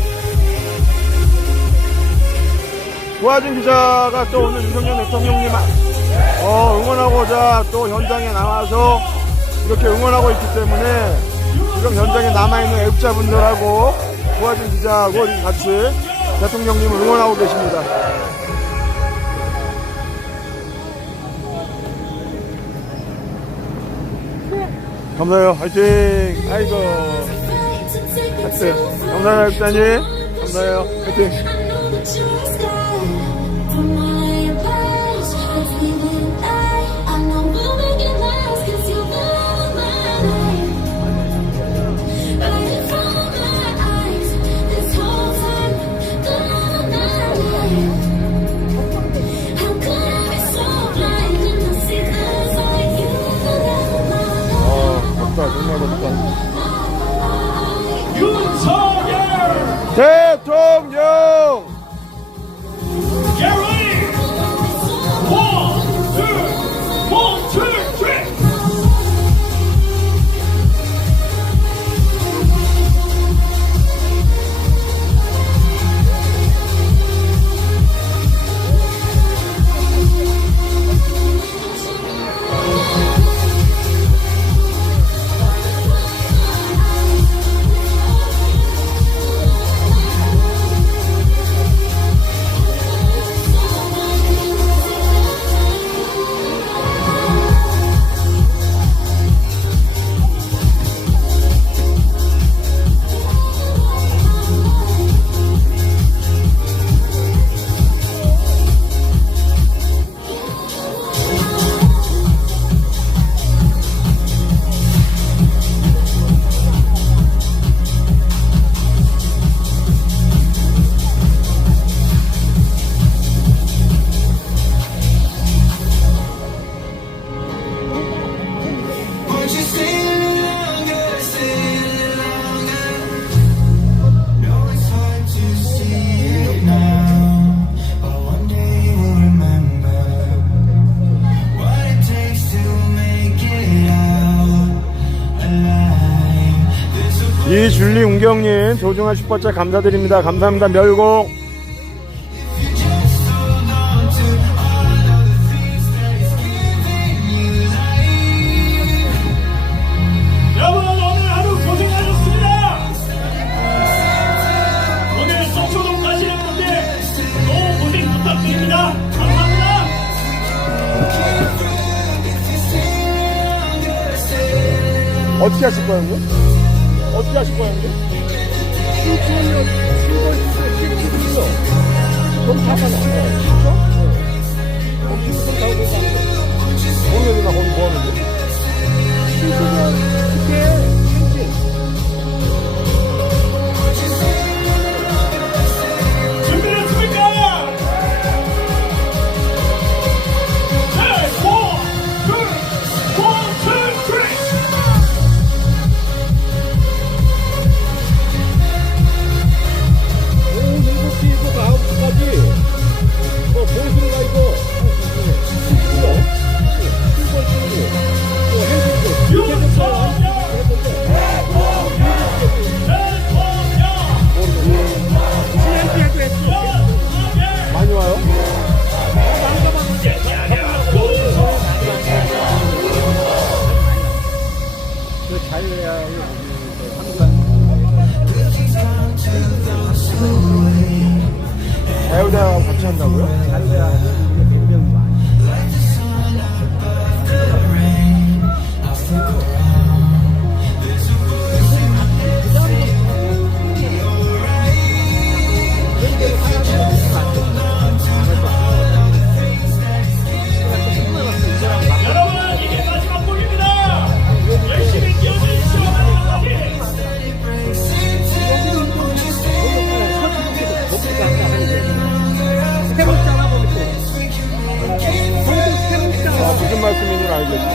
고하진 기자가 또 오늘 윤석열 대통령님 응원하고자 또 현장에 나와서 이렇게 응원하고 있기 때문에 지금 현장에 남아있는 애국자분들하고 고하진 기자하고 같이 대통령님을 응원하고 계십니다. 감사해요. 화이팅! 아이고. 하여튼, 감사해요, 애국자님. 감사해요. 화이팅! 정말 덥다. 윤석열 대통령! Get ready! 이경님 소중한 슈퍼챗 감사드립니다. 감사합니다. 멸공. 여러분 오늘 하루 고생하셨습니다. 오늘 속초동 가시는 분들 너무 고생 부탁드립니다. 감사합니다. 어떻게 하실 거예요, 형님? 어떻게 하실 거예요, 형님? 그럼 다 가나? 그렇죠? 그럼 지금 다 오고 가는 거. 거기 누나 거기 뭐 하는데? 준비됐습니까? 네, 4, 2, 1, 2, 3. 오후 7시부터 9시까지 보수가 이거 많이 와요? 자유대하고 같이 한다고요? 여러분 이게 마지막 곡입니다. 열심히 뛰어주십시오. 무슨 말씀인지 알겠죠?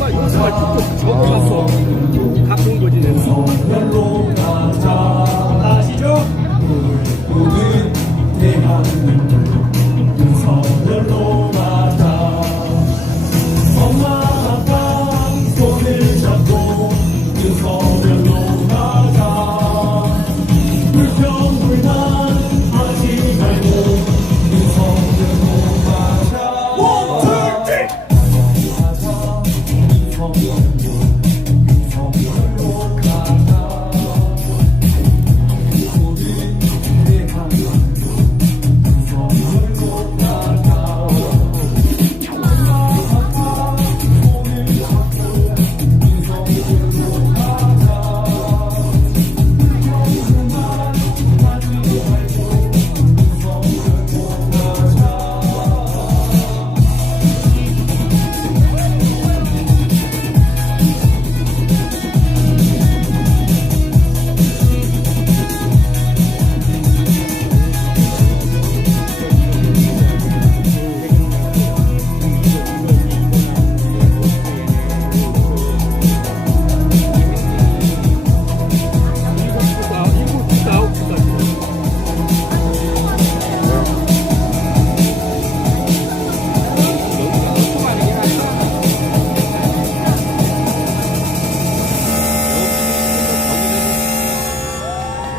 정말 요새가 쭉쭉 저기 갔어. 가쁜 거지 내가.